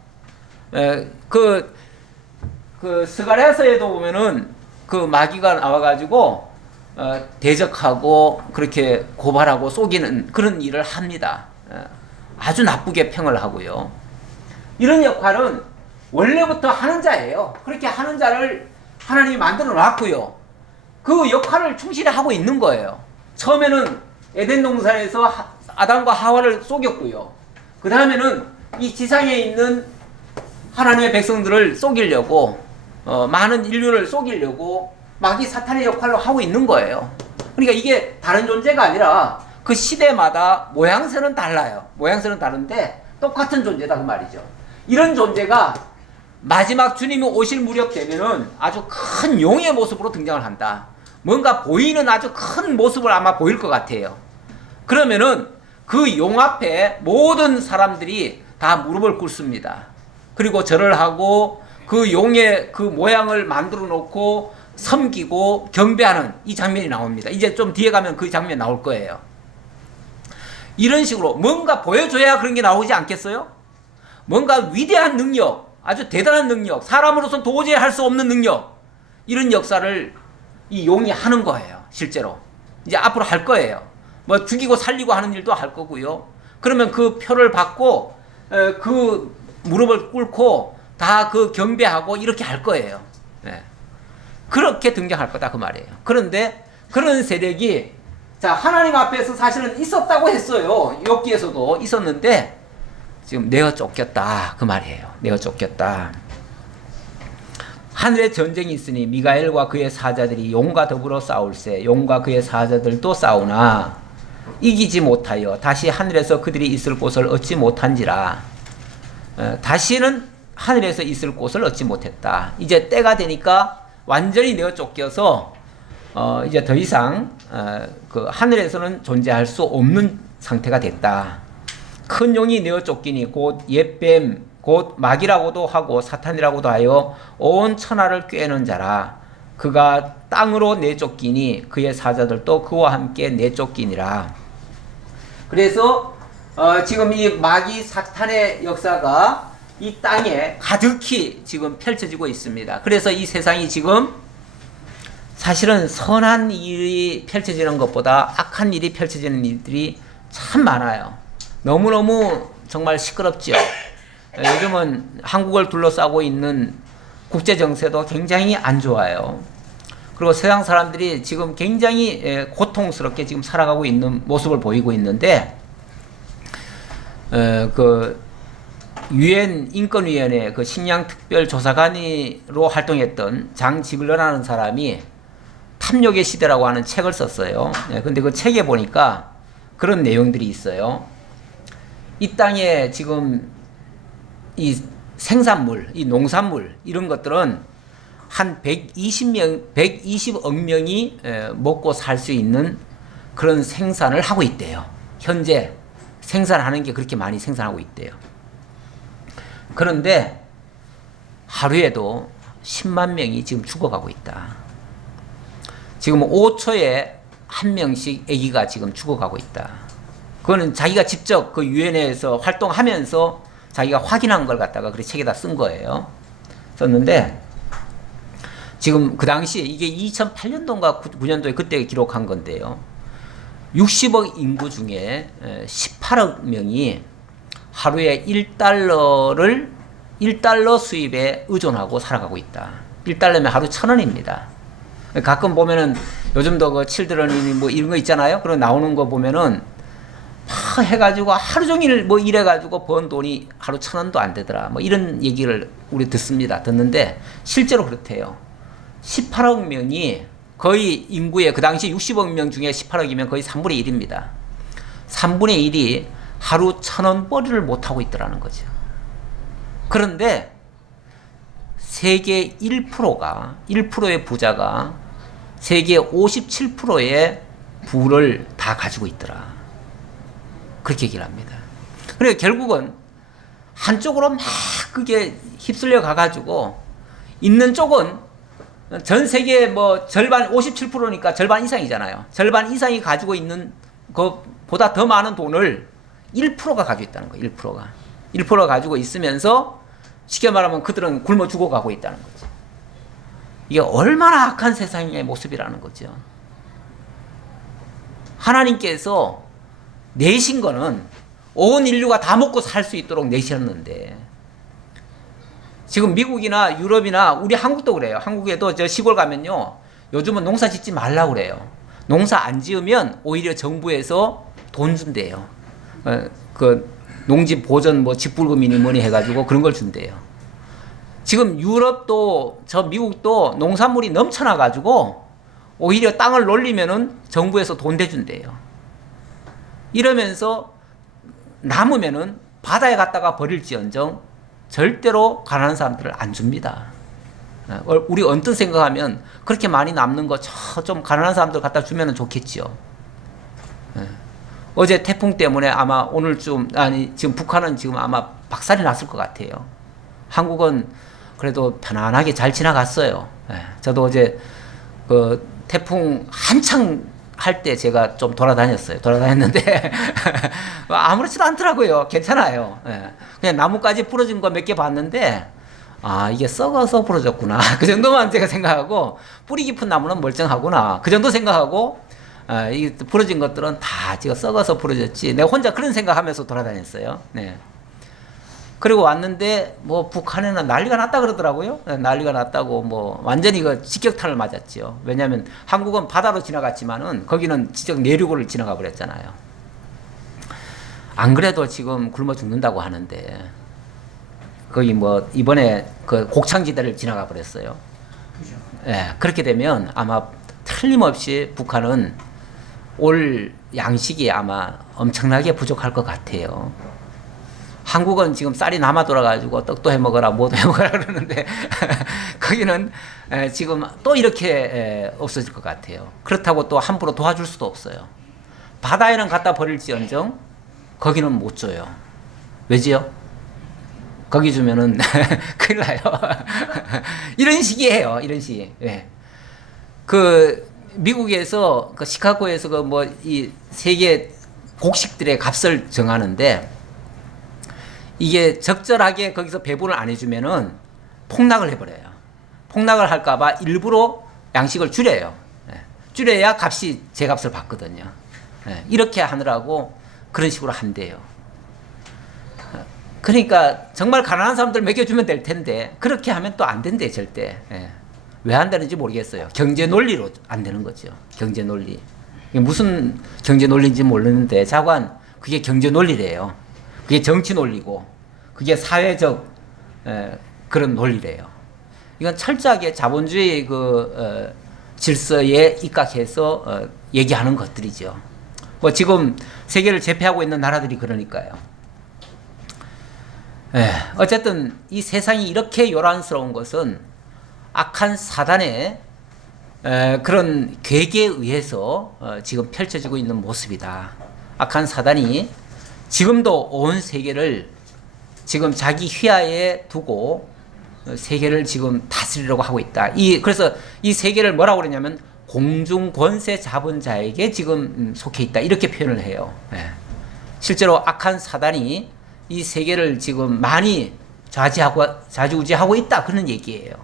그 스가랴서에도 보면은 그 마귀가 나와가지고 대적하고 그렇게 고발하고 속이는 그런 일을 합니다. 아주 나쁘게 평을 하고요. 이런 역할은 원래부터 하는 자예요. 그렇게 하는 자를 하나님이 만들어 놨고요. 그 역할을 충실히 하고 있는 거예요. 처음에는 에덴 동산에서 아담과 하와를 속였고요. 그 다음에는 이 지상에 있는 하나님의 백성들을 속이려고 많은 인류를 속이려고 마귀 사탄의 역할을 하고 있는 거예요. 그러니까 이게 다른 존재가 아니라 그 시대마다 모양새는 달라요. 모양새는 다른데 똑같은 존재다 그 말이죠. 이런 존재가 마지막 주님이 오실 무렵 되면은 아주 큰 용의 모습으로 등장을 한다. 뭔가 보이는 아주 큰 모습을 아마 보일 것 같아요. 그러면은 그 용 앞에 모든 사람들이 다 무릎을 꿇습니다. 그리고 절을 하고 그 용의 그 모양을 만들어 놓고 섬기고 경배하는 이 장면이 나옵니다. 이제 좀 뒤에 가면 그 장면이 나올 거예요. 이런 식으로 뭔가 보여줘야 그런 게 나오지 않겠어요? 뭔가 위대한 능력, 아주 대단한 능력, 사람으로서는 도저히 할 수 없는 능력, 이런 역사를 이 용이 하는 거예요. 실제로 이제 앞으로 할 거예요. 뭐 죽이고 살리고 하는 일도 할 거고요. 그러면 그 표를 받고 그 무릎을 꿇고 다 그 경배하고 이렇게 할 거예요. 네. 그렇게 등장할 거다 그 말이에요. 그런데 그런 세력이 자 하나님 앞에서 사실은 있었다고 했어요. 욥기에서도 있었는데 지금 내어 쫓겼다 그 말이에요. 내어 쫓겼다. 하늘에 전쟁이 있으니 미가엘과 그의 사자들이 용과 더불어 싸울세. 용과 그의 사자들도 싸우나 이기지 못하여 다시 하늘에서 그들이 있을 곳을 얻지 못한지라. 다시는 하늘에서 있을 곳을 얻지 못했다. 이제 때가 되니까 완전히 내어 쫓겨서 이제 더 이상 그 하늘에서는 존재할 수 없는 상태가 됐다. 큰 용이 내어 쫓기니 곧 옛뱀 곧 마귀라고도 하고 사탄이라고도 하여 온 천하를 꿰는 자라. 그가 땅으로 내쫓기니 그의 사자들도 그와 함께 내쫓기니라. 그래서 지금 이 마귀 사탄의 역사가 이 땅에 가득히 지금 펼쳐지고 있습니다. 그래서 이 세상이 지금 사실은 선한 일이 펼쳐지는 것보다 악한 일이 펼쳐지는 일들이 참 많아요. 너무너무 정말 시끄럽죠. 요즘은 한국을 둘러싸고 있는 국제 정세도 굉장히 안 좋아요. 그리고 세상 사람들이 지금 굉장히 고통스럽게 지금 살아가고 있는 모습을 보이고 있는데, 그 유엔 인권위원회 그 식량 특별 조사관으로 활동했던 장 지글러라는 사람이 탐욕의 시대라고 하는 책을 썼어요. 근데 그 책에 보니까 그런 내용들이 있어요. 이 땅에 지금 이 생산물, 이 농산물 이런 것들은 한 120억 명이 먹고 살 수 있는 그런 생산을 하고 있대요. 현재 생산하는 게 그렇게 많이 생산하고 있대요. 그런데 하루에도 10만 명이 지금 죽어가고 있다. 지금 5초에 한 명씩 아기가 지금 죽어가고 있다. 그거는 자기가 직접 그 유엔에서 활동하면서 자기가 확인한 걸 갖다가 그 책에다 쓴 거예요. 썼는데 지금 그 당시 이게 2008년도인가 9년도에 그때 기록한 건데요. 60억 인구 중에 18억 명이 하루에 1달러 수입에 의존하고 살아가고 있다. 1달러면 하루 1,000원입니다. 가끔 보면은 요즘도 그 칠드런이 뭐 이런 거 있잖아요. 그런 나오는 거 보면은 막 해가지고 하루 종일 뭐 일해가지고 번 돈이 하루 1,000원도 안 되더라. 뭐 이런 얘기를 우리 듣는데 실제로 그렇대요. 18억 명이 거의 인구의 그 당시 60억 명 중에 18억이면 거의 3분의 1입니다. 3분의 1이 하루 1,000원 벌이를 못하고 있더라는 거죠. 그런데 세계 1%의 부자가 세계 57%의 부를 다 가지고 있더라. 그렇게 얘기를 합니다. 그러니까 결국은 한쪽으로 막 그게 휩쓸려 가가지고 있는 쪽은 전 세계 뭐 절반 57%니까 절반 이상이잖아요. 절반 이상이 가지고 있는 그보다 더 많은 돈을 1%가 가지고 있다는 거예요. 1%가. 1%가 가지고 있으면서 쉽게 말하면 그들은 굶어 죽어가고 있다는 거죠. 이게 얼마나 악한 세상의 모습이라는 거죠. 하나님께서 내신 거는 온 인류가 다 먹고 살 수 있도록 내셨는데 지금 미국이나 유럽이나 우리 한국도 그래요. 한국에도 저 시골 가면요. 요즘은 농사 짓지 말라고 그래요. 농사 안 지으면 오히려 정부에서 돈 준대요. 그 농지 보전 뭐 직불금이니 뭐니 해가지고 그런 걸 준대요. 지금 유럽도 저 미국도 농산물이 넘쳐나가지고 오히려 땅을 놀리면은 정부에서 돈 대준대요. 이러면서 남으면은 바다에 갖다가 버릴지언정 절대로 가난한 사람들을 안 줍니다. 우리 언뜻 생각하면 그렇게 많이 남는 거 좀 가난한 사람들 갖다 주면 좋겠지요. 어제 태풍 때문에 아마 오늘쯤 지금 북한은 지금 아마 박살이 났을 것 같아요. 한국은 그래도 편안하게 잘 지나갔어요. 저도 어제 그 태풍 한창 할 때 제가 좀 돌아다녔는데 아무렇지도 않더라고요. 괜찮아요. 그냥 나뭇가지 부러진 거 몇 개 봤는데 이게 썩어서 부러졌구나. 그 정도만 제가 생각하고 뿌리 깊은 나무는 멀쩡하구나. 그 정도 생각하고 이 부러진 것들은 다 제가 썩어서 부러졌지. 내가 혼자 그런 생각하면서 돌아다녔어요. 네. 그리고 왔는데 뭐 북한에는 난리가 났다 그러더라고요. 난리가 났다고 뭐 완전히 그 직격탄을 맞았죠. 왜냐하면 한국은 바다로 지나갔지만은 거기는 지적 내륙을 지나가 버렸잖아요. 안 그래도 지금 굶어 죽는다고 하는데 거기 뭐 이번에 그 곡창지대를 지나가 버렸어요. 예, 그렇게 되면 아마 틀림없이 북한은 올 양식이 아마 엄청나게 부족할 것 같아요. 한국은 지금 쌀이 남아 돌아가지고 떡도 해 먹어라 뭐도 해 먹어라 그러는데 거기는 지금 또 이렇게 없어질 것 같아요. 그렇다고 또 함부로 도와줄 수도 없어요. 바다에는 갖다 버릴지언정 거기는 못 줘요. 왜지요? 거기 주면은 큰일 나요. 이런 식이에요. 이런 식. 예. 그 미국에서 그 시카고에서 그 뭐 이 세계 곡식들의 값을 정하는데 이게 적절하게 거기서 배분을 안 해주면은 폭락을 해버려요. 폭락을 할까봐 일부러 양식을 줄여요. 예. 줄여야 값이 제 값을 받거든요. 예. 이렇게 하느라고 그런 식으로 한대요. 그러니까 정말 가난한 사람들 먹여주면 될 텐데 그렇게 하면 또 안 된대 절대. 예. 왜 안 되는지 모르겠어요. 경제 논리로 안 되는 거죠. 경제 논리. 이게 무슨 경제 논리인지 모르는데 자관 그게 경제 논리래요. 그게 정치 논리고 그게 사회적 그런 논리래요. 이건 철저하게 자본주의 그 질서에 입각해서 얘기하는 것들이죠. 뭐 지금 세계를 제패하고 있는 나라들이 그러니까요. 어쨌든 이 세상이 이렇게 요란스러운 것은 악한 사단의 그런 계획에 의해서 지금 펼쳐지고 있는 모습이다. 악한 사단이 지금도 온 세계를 지금 자기 휘하에 두고 세계를 지금 다스리려고 하고 있다. 그래서 이 세계를 뭐라고 그러냐면 공중 권세 잡은 자에게 지금 속해 있다. 이렇게 표현을 해요. 실제로 악한 사단이 이 세계를 지금 많이 좌지우지하고 있다. 그런 얘기예요.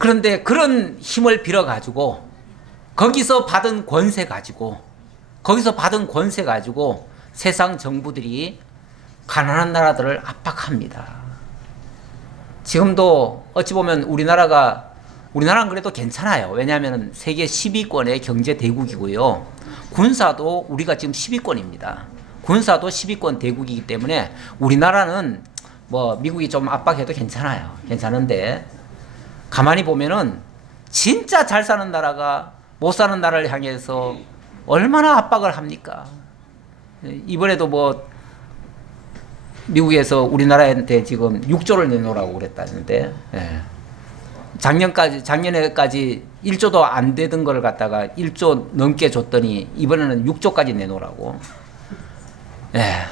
그런데 그런 힘을 빌어가지고 거기서 받은 권세 가지고 세상 정부들이 가난한 나라들을 압박합니다. 지금도 어찌 보면 우리나라가 우리나라는 그래도 괜찮아요. 왜냐하면 세계 10위권의 경제 대국이고요. 군사도 우리가 지금 10위권입니다. 군사도 10위권 대국이기 때문에 우리나라는 뭐 미국이 좀 압박해도 괜찮아요. 괜찮은데 가만히 보면은 진짜 잘 사는 나라가 못 사는 나라를 향해서 얼마나 압박을 합니까? 이번에도 뭐 미국에서 우리나라한테 지금 6조를 내놓으라고 그랬다는데, 예. 작년에까지 1조도 안 되던 걸 갖다가 1조 넘게 줬더니 이번에는 6조까지 내놓으라고. 예.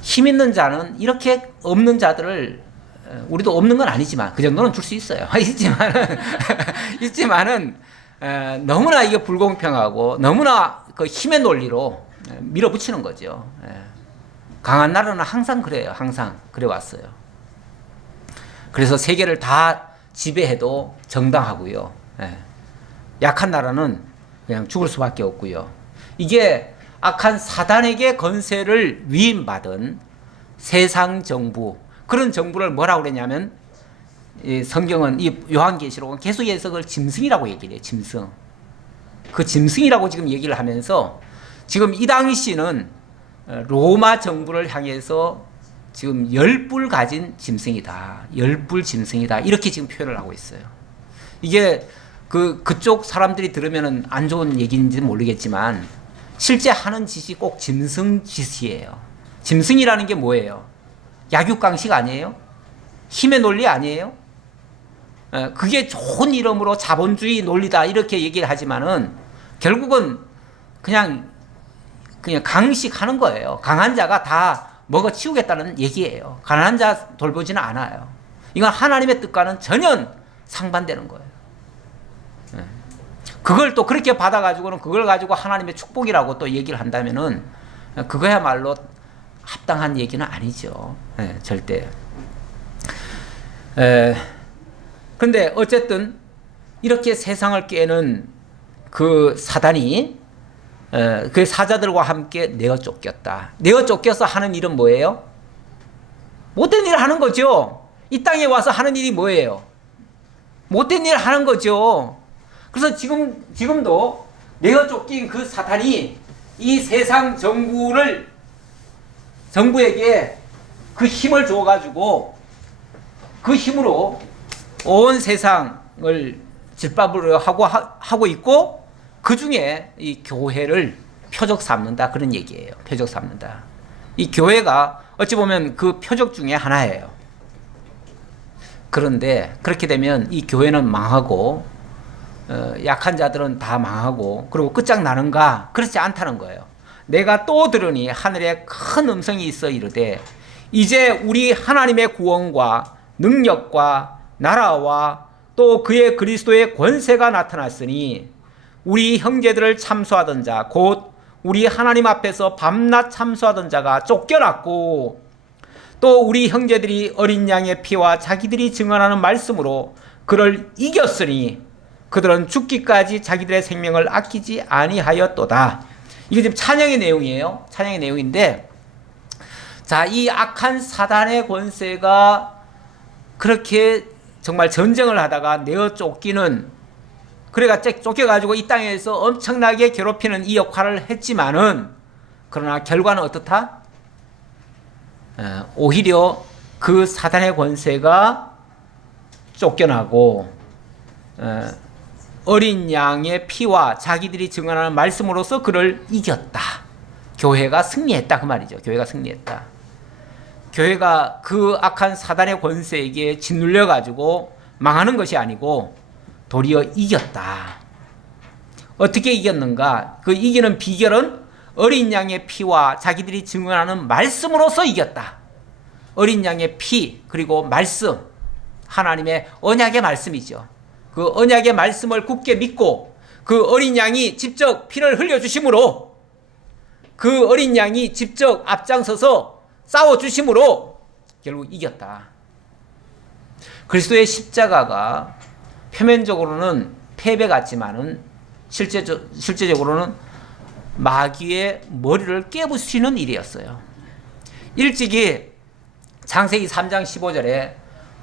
힘 있는 자는 이렇게 없는 자들을, 우리도 없는 건 아니지만 그 정도는 줄 수 있어요. 있지만은 너무나 이게 불공평하고 너무나 그 힘의 논리로 밀어붙이는 거죠. 예. 강한 나라는 항상 그래요. 항상 그래 왔어요. 그래서 세계를 다 지배해도 정당하고요. 예. 약한 나라는 그냥 죽을 수밖에 없고요. 이게 악한 사단에게 건세를 위임받은 세상 정부, 그런 정부를 뭐라고 그랬냐면, 이 성경은, 이 요한계시록은 계속해서 그걸 짐승이라고 얘기를 해요. 짐승. 그 짐승이라고 지금 얘기를 하면서 지금 이 당시는 로마 정부를 향해서 지금 열불 가진 짐승이다. 열불 짐승이다. 이렇게 지금 표현을 하고 있어요. 이게 그쪽 사람들이 들으면 안 좋은 얘기인지는 모르겠지만 실제 하는 짓이 꼭 짐승 짓이에요. 짐승이라는 게 뭐예요? 약육강식 아니에요? 힘의 논리 아니에요? 그게 좋은 이름으로 자본주의 논리다 이렇게 얘기를 하지만은 결국은 그냥 강식하는 거예요. 강한 자가 다 먹어치우겠다는 얘기예요. 가난한 자 돌보지는 않아요. 이건 하나님의 뜻과는 전혀 상반되는 거예요. 그걸 또 그렇게 받아가지고는 그걸 가지고 하나님의 축복이라고 또 얘기를 한다면은 그거야말로 합당한 얘기는 아니죠. 절대. 근데 어쨌든 이렇게 세상을 깨는 그 사단이 그 사자들과 함께 내어 쫓겼다. 내어 쫓겨서 하는 일은 뭐예요? 못된 일을 하는 거죠. 이 땅에 와서 하는 일이 뭐예요? 못된 일을 하는 거죠. 그래서 지금도 내어 쫓긴 그 사탄이 이 세상 정부에게 그 힘을 줘가지고 그 힘으로 온 세상을 짓밟으려 하고 있고, 그 중에 이 교회를 표적 삼는다, 그런 얘기예요. 표적 삼는다. 이 교회가 어찌 보면 그 표적 중에 하나예요. 그런데 그렇게 되면 이 교회는 망하고 약한 자들은 다 망하고 그리고 끝장나는가? 그렇지 않다는 거예요. 내가 또 들으니 하늘에 큰 음성이 있어 이르되 이제 우리 하나님의 구원과 능력과 나라와 또 그의 그리스도의 권세가 나타났으니 우리 형제들을 참소하던 자, 곧 우리 하나님 앞에서 밤낮 참소하던 자가 쫓겨났고 또 우리 형제들이 어린 양의 피와 자기들이 증언하는 말씀으로 그를 이겼으니 그들은 죽기까지 자기들의 생명을 아끼지 아니하였도다. 이게 지금 찬양의 내용이에요. 찬양의 내용인데, 자, 이 악한 사단의 권세가 그렇게 정말 전쟁을 하다가 내어 쫓기는, 그래가 쫓겨가지고 이 땅에서 엄청나게 괴롭히는 이 역할을 했지만은, 그러나 결과는 어떻다? 오히려 그 사단의 권세가 쫓겨나고 어린 양의 피와 자기들이 증언하는 말씀으로써 그를 이겼다. 교회가 승리했다, 그 말이죠. 교회가 승리했다. 교회가 그 악한 사단의 권세에게 짓눌려 가지고 망하는 것이 아니고 도리어 이겼다. 어떻게 이겼는가? 그 이기는 비결은 어린 양의 피와 자기들이 증언하는 말씀으로서 이겼다. 어린 양의 피, 그리고 말씀, 하나님의 언약의 말씀이죠. 그 언약의 말씀을 굳게 믿고 그 어린 양이 직접 피를 흘려주심으로, 그 어린 양이 직접 앞장서서 싸워주심으로 결국 이겼다. 그리스도의 십자가가 표면적으로는 패배 같지만은 실제적으로는 마귀의 머리를 깨부수는 일이었어요. 일찍이 창세기 3장 15절에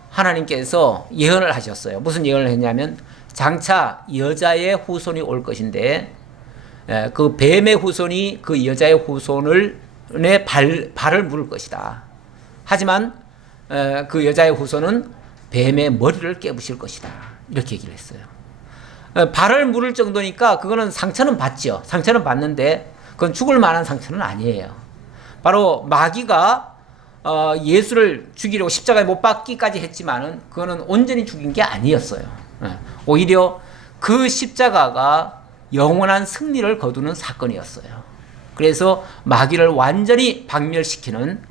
하나님께서 예언을 하셨어요. 무슨 예언을 했냐면 장차 여자의 후손이 올 것인데 그 뱀의 후손이 그 여자의 후손의 발을 물을 것이다. 하지만 그 여자의 후손은 뱀의 머리를 깨부실 것이다. 이렇게 얘기를 했어요. 발을 물을 정도니까 그거는 상처는 받죠. 상처는 받는데 그건 죽을 만한 상처는 아니에요. 바로 마귀가 예수를 죽이려고 십자가에 못 박기까지 했지만은 그거는 온전히 죽인 게 아니었어요. 오히려 그 십자가가 영원한 승리를 거두는 사건이었어요. 그래서 마귀를 완전히 박멸시키는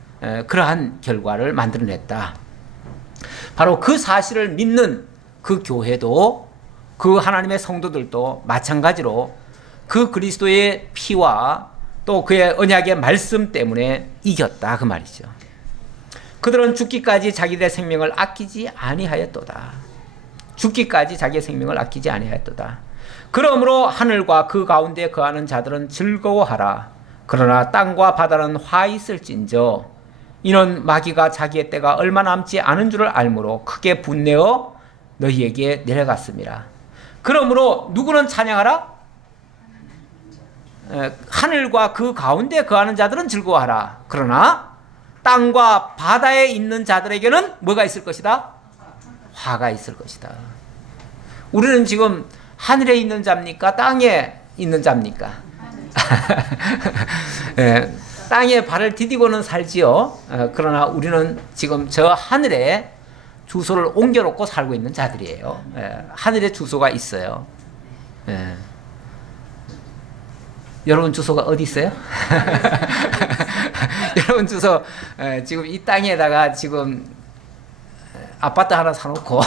그러한 결과를 만들어냈다. 바로 그 사실을 믿는 그 교회도 그 하나님의 성도들도 마찬가지로 그 그리스도의 피와 또 그의 언약의 말씀 때문에 이겼다 그 말이죠. 그들은 죽기까지 자기들의 생명을 아끼지 아니하였도다. 죽기까지 자기의 생명을 아끼지 아니하였도다. 그러므로 하늘과 그 가운데 거하는 자들은 즐거워하라. 그러나 땅과 바다는 화 있을진저 이는 마귀가 자기의 때가 얼마 남지 않은 줄을 알므로 크게 분내어 너희에게 내려갔습니다. 그러므로 누구는 찬양하라? 하늘과 그 가운데 거하는 자들은 즐거워하라. 그러나 땅과 바다에 있는 자들에게는 뭐가 있을 것이다? 화가 있을 것이다. 우리는 지금 하늘에 있는 자입니까? 땅에 있는 자입니까? 땅에 발을 디디고는 살지요. 그러나 우리는 지금 저 하늘에 주소를 옮겨놓고 살고 있는 자들이에요. 하늘에 주소가 있어요. 여러분 주소가 어디 있어요? 여러분 주소 지금 이 땅에다가 지금 아파트 하나 사놓고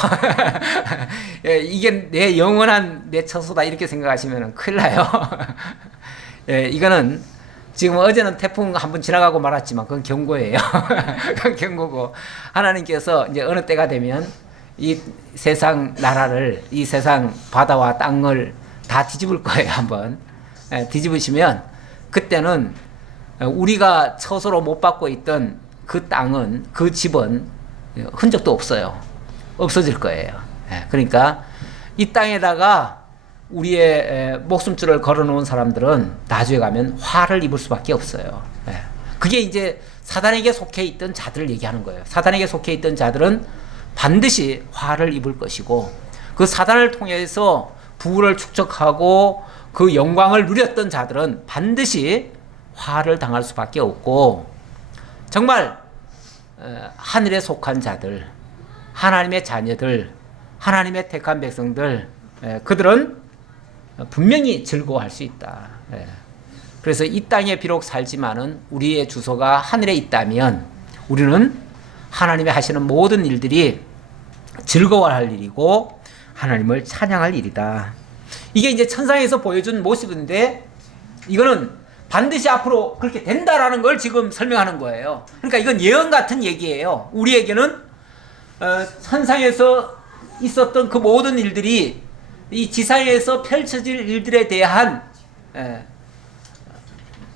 이게 내 영원한 내 처소다 이렇게 생각하시면 큰일 나요. 이거는 지금 어제는 태풍 한번 지나가고 말았지만 그건 경고예요. 그건 경고고 하나님께서 이제 어느 때가 되면 이 세상 나라를 이 세상 바다와 땅을 다 뒤집을 거예요. 한번 뒤집으시면 그때는 우리가 처소로 못 받고 있던 그 땅은 그 집은 흔적도 없어요. 없어질 거예요. 그러니까 이 땅에다가 우리의 목숨줄을 걸어놓은 사람들은 나중에 가면 화를 입을 수밖에 없어요. 그게 이제 사단에게 속해 있던 자들을 얘기하는 거예요. 사단에게 속해 있던 자들은 반드시 화를 입을 것이고 그 사단을 통해서 부를 축적하고 그 영광을 누렸던 자들은 반드시 화를 당할 수밖에 없고 정말 하늘에 속한 자들, 하나님의 자녀들, 하나님의 택한 백성들 그들은 분명히 즐거워할 수 있다. 그래서 이 땅에 비록 살지만은 우리의 주소가 하늘에 있다면 우리는 하나님의 하시는 모든 일들이 즐거워할 일이고 하나님을 찬양할 일이다. 이게 이제 천상에서 보여준 모습인데 이거는 반드시 앞으로 그렇게 된다라는 걸 지금 설명하는 거예요. 그러니까 이건 예언 같은 얘기예요. 우리에게는 천상에서 있었던 그 모든 일들이 이 지상에서 펼쳐질 일들에 대한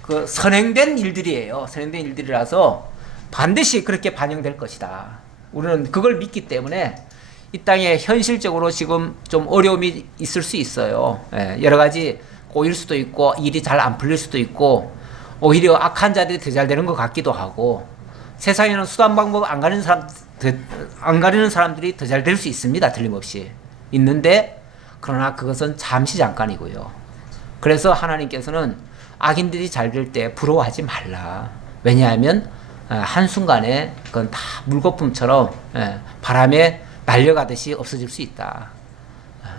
그 선행된 일들이에요. 선행된 일들이라서 반드시 그렇게 반영될 것이다. 우리는 그걸 믿기 때문에 이 땅에 현실적으로 지금 좀 어려움이 있을 수 있어요. 여러 가지 꼬일 수도 있고 일이 잘 안 풀릴 수도 있고 오히려 악한 자들이 더 잘 되는 것 같기도 하고 세상에는 수단 방법 안 가리는 사람들이 더 잘 될 수 있습니다. 틀림없이 있는데 그러나 그것은 잠시 잠깐이고요. 그래서 하나님께서는 악인들이 잘 될 때 부러워하지 말라. 왜냐하면 한순간에 그건 다 물거품처럼 바람에 날려가듯이 없어질 수 있다.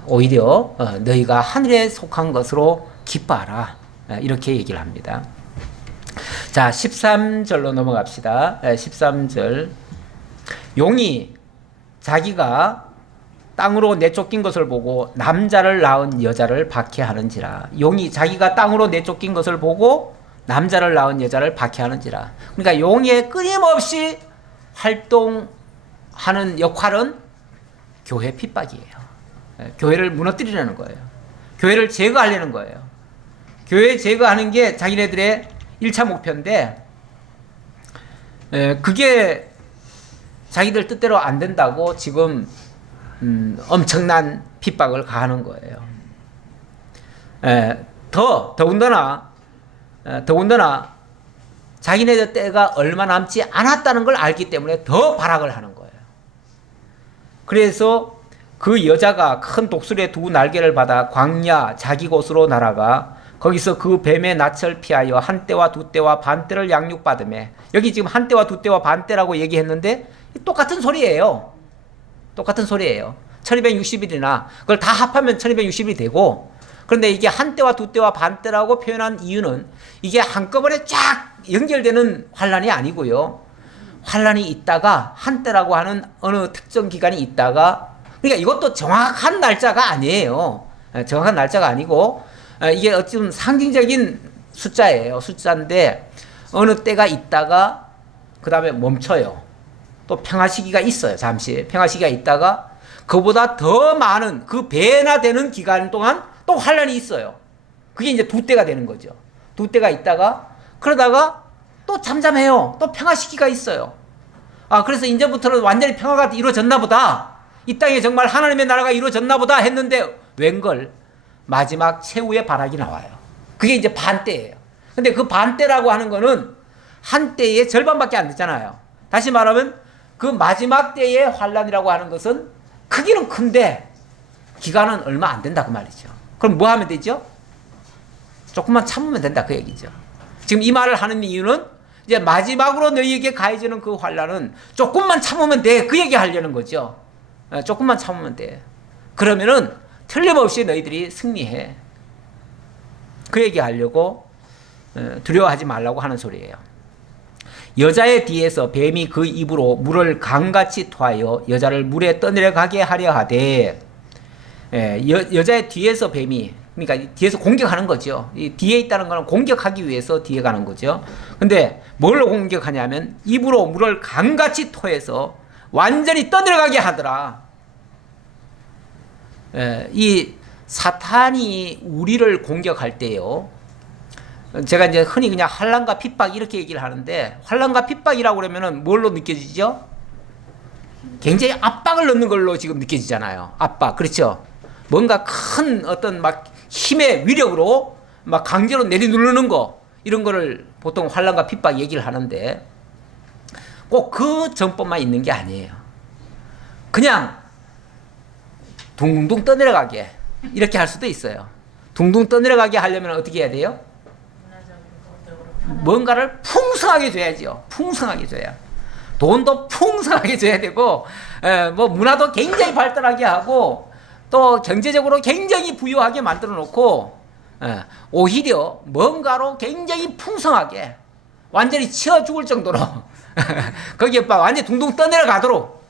오히려 너희가 하늘에 속한 것으로 기뻐하라. 이렇게 얘기를 합니다. 자, 13절로 넘어갑시다. 13절. 용이 자기가 땅으로 내쫓긴 것을 보고 남자를 낳은 여자를 박해하는지라. 용이 자기가 땅으로 내쫓긴 것을 보고 남자를 낳은 여자를 박해하는지라. 그러니까 용의 끊임없이 활동하는 역할은 교회 핍박이에요. 교회를 무너뜨리려는 거예요. 교회를 제거하려는 거예요. 교회 제거하는 게 자기네들의 1차 목표인데 그게 자기들 뜻대로 안 된다고 지금 엄청난 핍박을 가하는 거예요. 더군다나 자기네들 때가 얼마 남지 않았다는 걸 알기 때문에 더 발악을 하는 거예요. 그래서 그 여자가 큰 독수리의 두 날개를 받아 광야 자기 곳으로 날아가 거기서 그 뱀의 낯을 피하여 한 떼와 두 떼와 반 떼를 양육받으며, 여기 지금 한 떼와 두 떼와 반 떼라고 얘기했는데 똑같은 소리예요. 똑같은 소리예요. 1260일이나 그걸 다 합하면 1260일이 되고, 그런데 이게 한 떼와 두 떼와 반 떼라고 표현한 이유는 이게 한꺼번에 쫙 연결되는 환란이 아니고요. 환란이 있다가 한 때라고 하는 어느 특정 기간이 있다가, 그러니까 이것도 정확한 날짜가 아니에요. 정확한 날짜가 아니고 이게 어찌보면 상징적인 숫자예요. 숫자인데 어느 때가 있다가 그 다음에 멈춰요. 또 평화 시기가 있어요. 잠시 평화 시기가 있다가 그보다 더 많은 그 배나 되는 기간 동안 또 환란이 있어요. 그게 이제 두 때가 되는 거죠. 두 때가 있다가 그러다가 또 잠잠해요. 또 평화 시기가 있어요. 그래서 이제부터는 완전히 평화가 이루어졌나 보다. 이 땅에 정말 하나님의 나라가 이루어졌나 보다 했는데 웬걸 마지막 최후의 발악이 나와요. 그게 이제 반때예요. 근데 그 반때라고 하는 거는 한 때의 절반밖에 안 되잖아요. 다시 말하면 그 마지막 때의 환란이라고 하는 것은 크기는 큰데 기간은 얼마 안 된다 그 말이죠. 그럼 뭐 하면 되죠? 조금만 참으면 된다 그 얘기죠. 지금 이 말을 하는 이유는 이제 마지막으로 너희에게 가해지는 그 환란은 조금만 참으면 돼 그 얘기 하려는 거죠. 조금만 참으면 돼. 그러면은 틀림없이 너희들이 승리해. 그 얘기 하려고 두려워하지 말라고 하는 소리예요. 여자의 뒤에서 뱀이 그 입으로 물을 강같이 토하여 여자를 물에 떠내려가게 하려 하되, 여자의 뒤에서 뱀이, 그러니까 뒤에서 공격하는 거죠. 이 뒤에 있다는 것은 공격하기 위해서 뒤에 가는 거죠. 근데 뭘로 공격하냐면 입으로 물을 강같이 토해서 완전히 떠내려가게 하더라. 이 사탄이 우리를 공격할 때요, 제가 이제 흔히 그냥 환난과 핍박 이렇게 얘기를 하는데, 환난과 핍박이라고 그러면은 뭘로 느껴지죠? 굉장히 압박을 넣는 걸로 지금 느껴지잖아요. 압박, 그렇죠? 뭔가 큰 어떤 막 힘의 위력으로 막 강제로 내리누르는 거, 이런 거를 보통 환난과 핍박 얘기를 하는데 꼭 그 전법만 있는 게 아니에요. 그냥 둥둥 떠내려가게 이렇게 할 수도 있어요. 둥둥 떠내려가게 하려면 어떻게 해야 돼요? 뭔가를 풍성하게 줘야죠. 풍성하게 줘야. 돈도 풍성하게 줘야 되고, 뭐 문화도 굉장히 발달하게 하고, 또 경제적으로 굉장히 부유하게 만들어 놓고, 오히려 뭔가로 굉장히 풍성하게 완전히 치워 죽을 정도로 거기에 완전히 둥둥 떠내려가도록.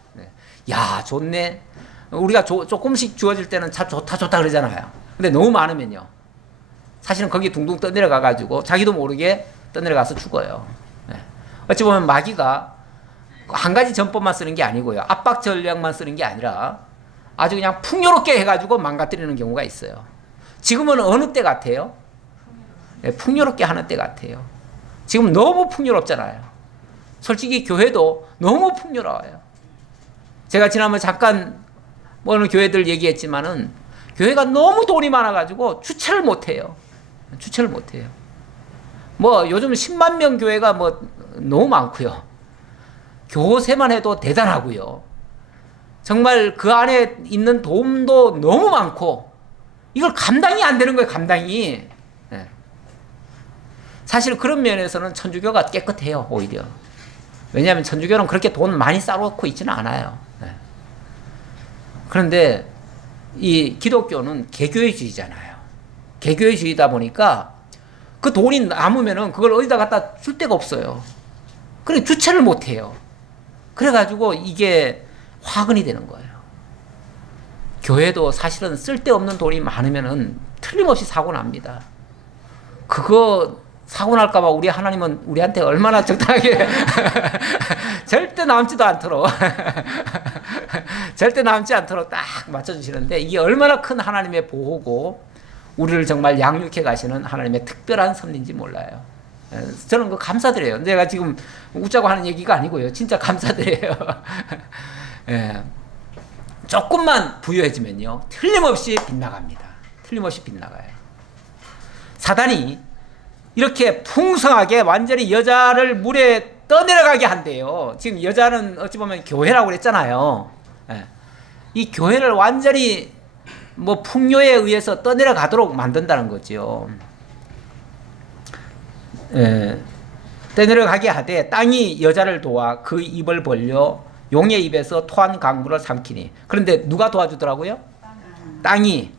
야, 좋네. 우리가 조금씩 주어질 때는 참 좋다 그러잖아요. 근데 너무 많으면요, 사실은 거기 둥둥 떠내려가 가지고 자기도 모르게 떠내려가서 죽어요. 어찌 보면 마귀가 한 가지 전법만 쓰는 게 아니고요, 압박 전략만 쓰는 게 아니라 아주 그냥 풍요롭게 해가지고 망가뜨리는 경우가 있어요. 지금은 어느 때 같아요? 풍요롭게 하는 때 같아요. 지금 너무 풍요롭잖아요. 솔직히 교회도 너무 풍요로워요. 제가 지난번에 잠깐 어느 교회들 얘기했지만은 교회가 너무 돈이 많아가지고 주체를 못해요. 주체를 못해요. 뭐 요즘 10만 명 교회가 뭐 너무 많고요. 교세만 해도 대단하고요. 정말 그 안에 있는 돈도 너무 많고 이걸 감당이 안 되는 거예요. 감당이. 사실 그런 면에서는 천주교가 깨끗해요. 오히려. 왜냐하면 천주교는 그렇게 돈 많이 쌓아놓고 있지는 않아요. 그런데 이 기독교는 개교회주의잖아요. 개교회주의다 보니까 그 돈이 남으면은 그걸 어디다 갖다 줄 데가 없어요. 그래 주체를 못 해요. 그래가지고 이게 화근이 되는 거예요. 교회도 사실은 쓸데없는 돈이 많으면은 틀림없이 사고 납니다. 그거 사고 날까봐 우리 하나님은 우리한테 얼마나 적당하게 절대 남지도 않도록 절대 남지 않도록 딱 맞춰주시는데, 이게 얼마나 큰 하나님의 보호고 우리를 정말 양육해 가시는 하나님의 특별한 섭리인지 몰라요. 저는 그 감사드려요. 내가 지금 웃자고 하는 얘기가 아니고요, 진짜 감사드려요. 예. 조금만 부여해주면요, 틀림없이 빗나갑니다. 틀림없이 빗나가요. 사단이 이렇게 풍성하게 완전히 여자를 물에 떠내려가게 한대요. 지금 여자는 어찌 보면 교회라고 그랬잖아요. 예. 이 교회를 완전히 뭐 풍요에 의해서 떠내려가도록 만든다는 거죠. 예. 떠내려가게 하되 땅이 여자를 도와 그 입을 벌려 용의 입에서 토한 강물을 삼키니. 그런데 누가 도와주더라고요? 땅이.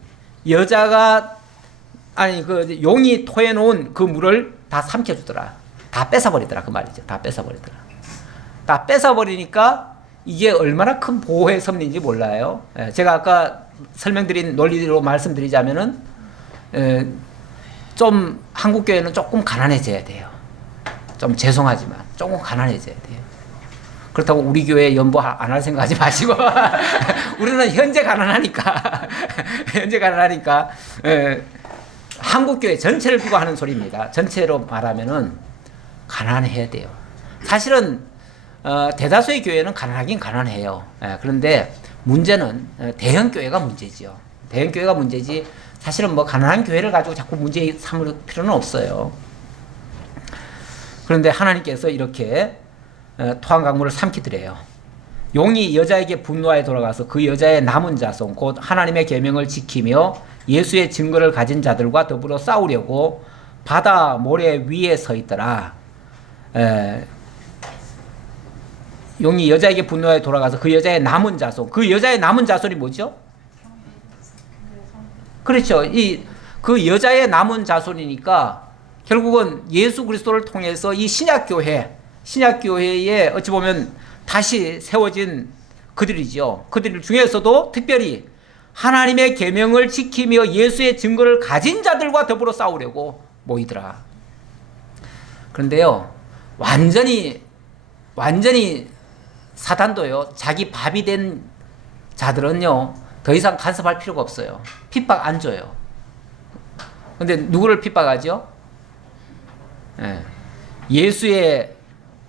여자가 아니 그 용이 토해 놓은 그 물을 다 삼켜주더라. 다 뺏어버리더라 그 말이죠. 다 뺏어버리더라. 다 뺏어버리니까 이게 얼마나 큰 보호의 섭리인지 몰라요. 제가 아까 설명드린 논리로 말씀드리자면은 좀 한국 교회는 조금 가난해져야 돼요. 좀 죄송하지만 조금 가난해져야 돼요. 그렇다고 우리 교회 연보 안 할 생각하지 마시고 우리는 현재 가난하니까 현재 가난하니까 한국 교회 전체를 두고 하는 소리입니다. 전체로 말하면은 가난해야 돼요. 사실은 대다수의 교회는 가난하긴 가난해요. 그런데 문제는 대형 교회가 문제지요. 대형 교회가 문제지 사실은 뭐 가난한 교회를 가지고 자꾸 문제 삼을 필요는 없어요. 그런데 하나님께서 이렇게 토한 강물을 삼키더래요. 용이 여자에게 분노하여 돌아가서 그 여자의 남은 자손 곧 하나님의 계명을 지키며 예수의 증거를 가진 자들과 더불어 싸우려고 바다 모래 위에 서 있더라. 용이 여자에게 분노하여 돌아가서 그 여자의 남은 자손. 그 여자의 남은 자손이 뭐죠? 그렇죠. 그 여자의 남은 자손이니까 결국은 예수 그리스도를 통해서 이 신약교회에 어찌 보면 다시 세워진 그들이죠. 그들 중에서도 특별히 하나님의 계명을 지키며 예수의 증거를 가진 자들과 더불어 싸우려고 모이더라. 그런데요, 완전히 사단도요, 자기 밥이 된 자들은요, 더 이상 간섭할 필요가 없어요. 핍박 안 줘요. 근데 누구를 핍박하죠? 예수의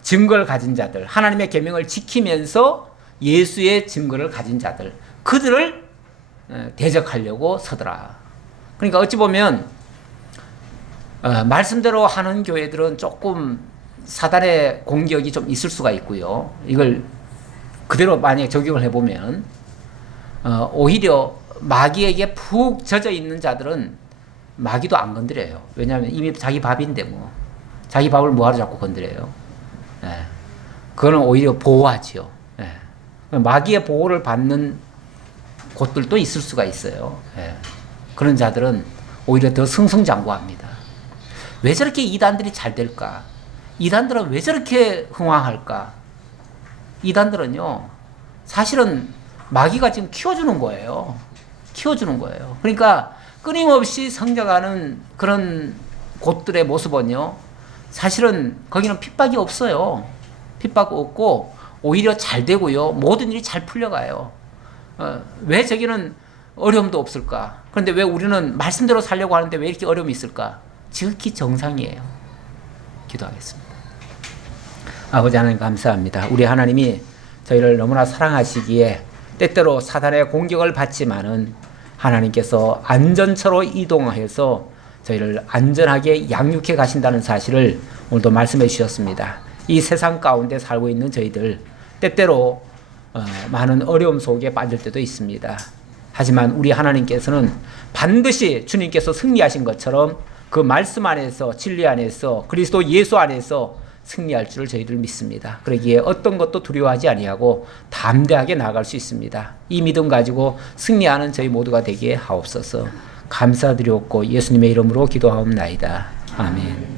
증거를 가진 자들, 하나님의 계명을 지키면서 예수의 증거를 가진 자들, 그들을 대적하려고 서더라. 그러니까 어찌 보면 말씀대로 하는 교회들은 조금 사단의 공격이 좀 있을 수가 있고요. 이걸 그대로 만약에 적용을 해보면 오히려 마귀에게 푹 젖어 있는 자들은 마귀도 안 건드려요. 왜냐하면 이미 자기 밥인데 뭐 자기 밥을 뭐하러 자꾸 건드려요. 그거는 오히려 보호하지요. 마귀의 보호를 받는 곳들도 있을 수가 있어요. 그런 자들은 오히려 더 승승장구합니다. 왜 저렇게 이단들이 잘 될까? 이단들은 왜 저렇게 흥왕할까? 이단들은요, 사실은 마귀가 지금 키워주는 거예요. 키워주는 거예요. 그러니까 끊임없이 성장하는 그런 곳들의 모습은요, 사실은 거기는 핍박이 없어요. 핍박 없고 오히려 잘 되고요. 모든 일이 잘 풀려가요. 왜 저기는 어려움도 없을까? 그런데 왜 우리는 말씀대로 살려고 하는데 왜 이렇게 어려움이 있을까? 지극히 정상이에요. 기도하겠습니다. 아버지 하나님 감사합니다. 우리 하나님이 저희를 너무나 사랑하시기에 때때로 사단의 공격을 받지만은 하나님께서 안전처로 이동해서 저희를 안전하게 양육해 가신다는 사실을 오늘도 말씀해 주셨습니다. 이 세상 가운데 살고 있는 저희들 때때로 많은 어려움 속에 빠질 때도 있습니다. 하지만 우리 하나님께서는 반드시 주님께서 승리하신 것처럼 그 말씀 안에서 진리 안에서 그리스도 예수 안에서 승리할 줄을 저희들 믿습니다. 그러기에 어떤 것도 두려워하지 아니하고 담대하게 나아갈 수 있습니다. 이 믿음 가지고 승리하는 저희 모두가 되게 하옵소서. 감사드리옵고 예수님의 이름으로 기도하옵나이다. 아멘.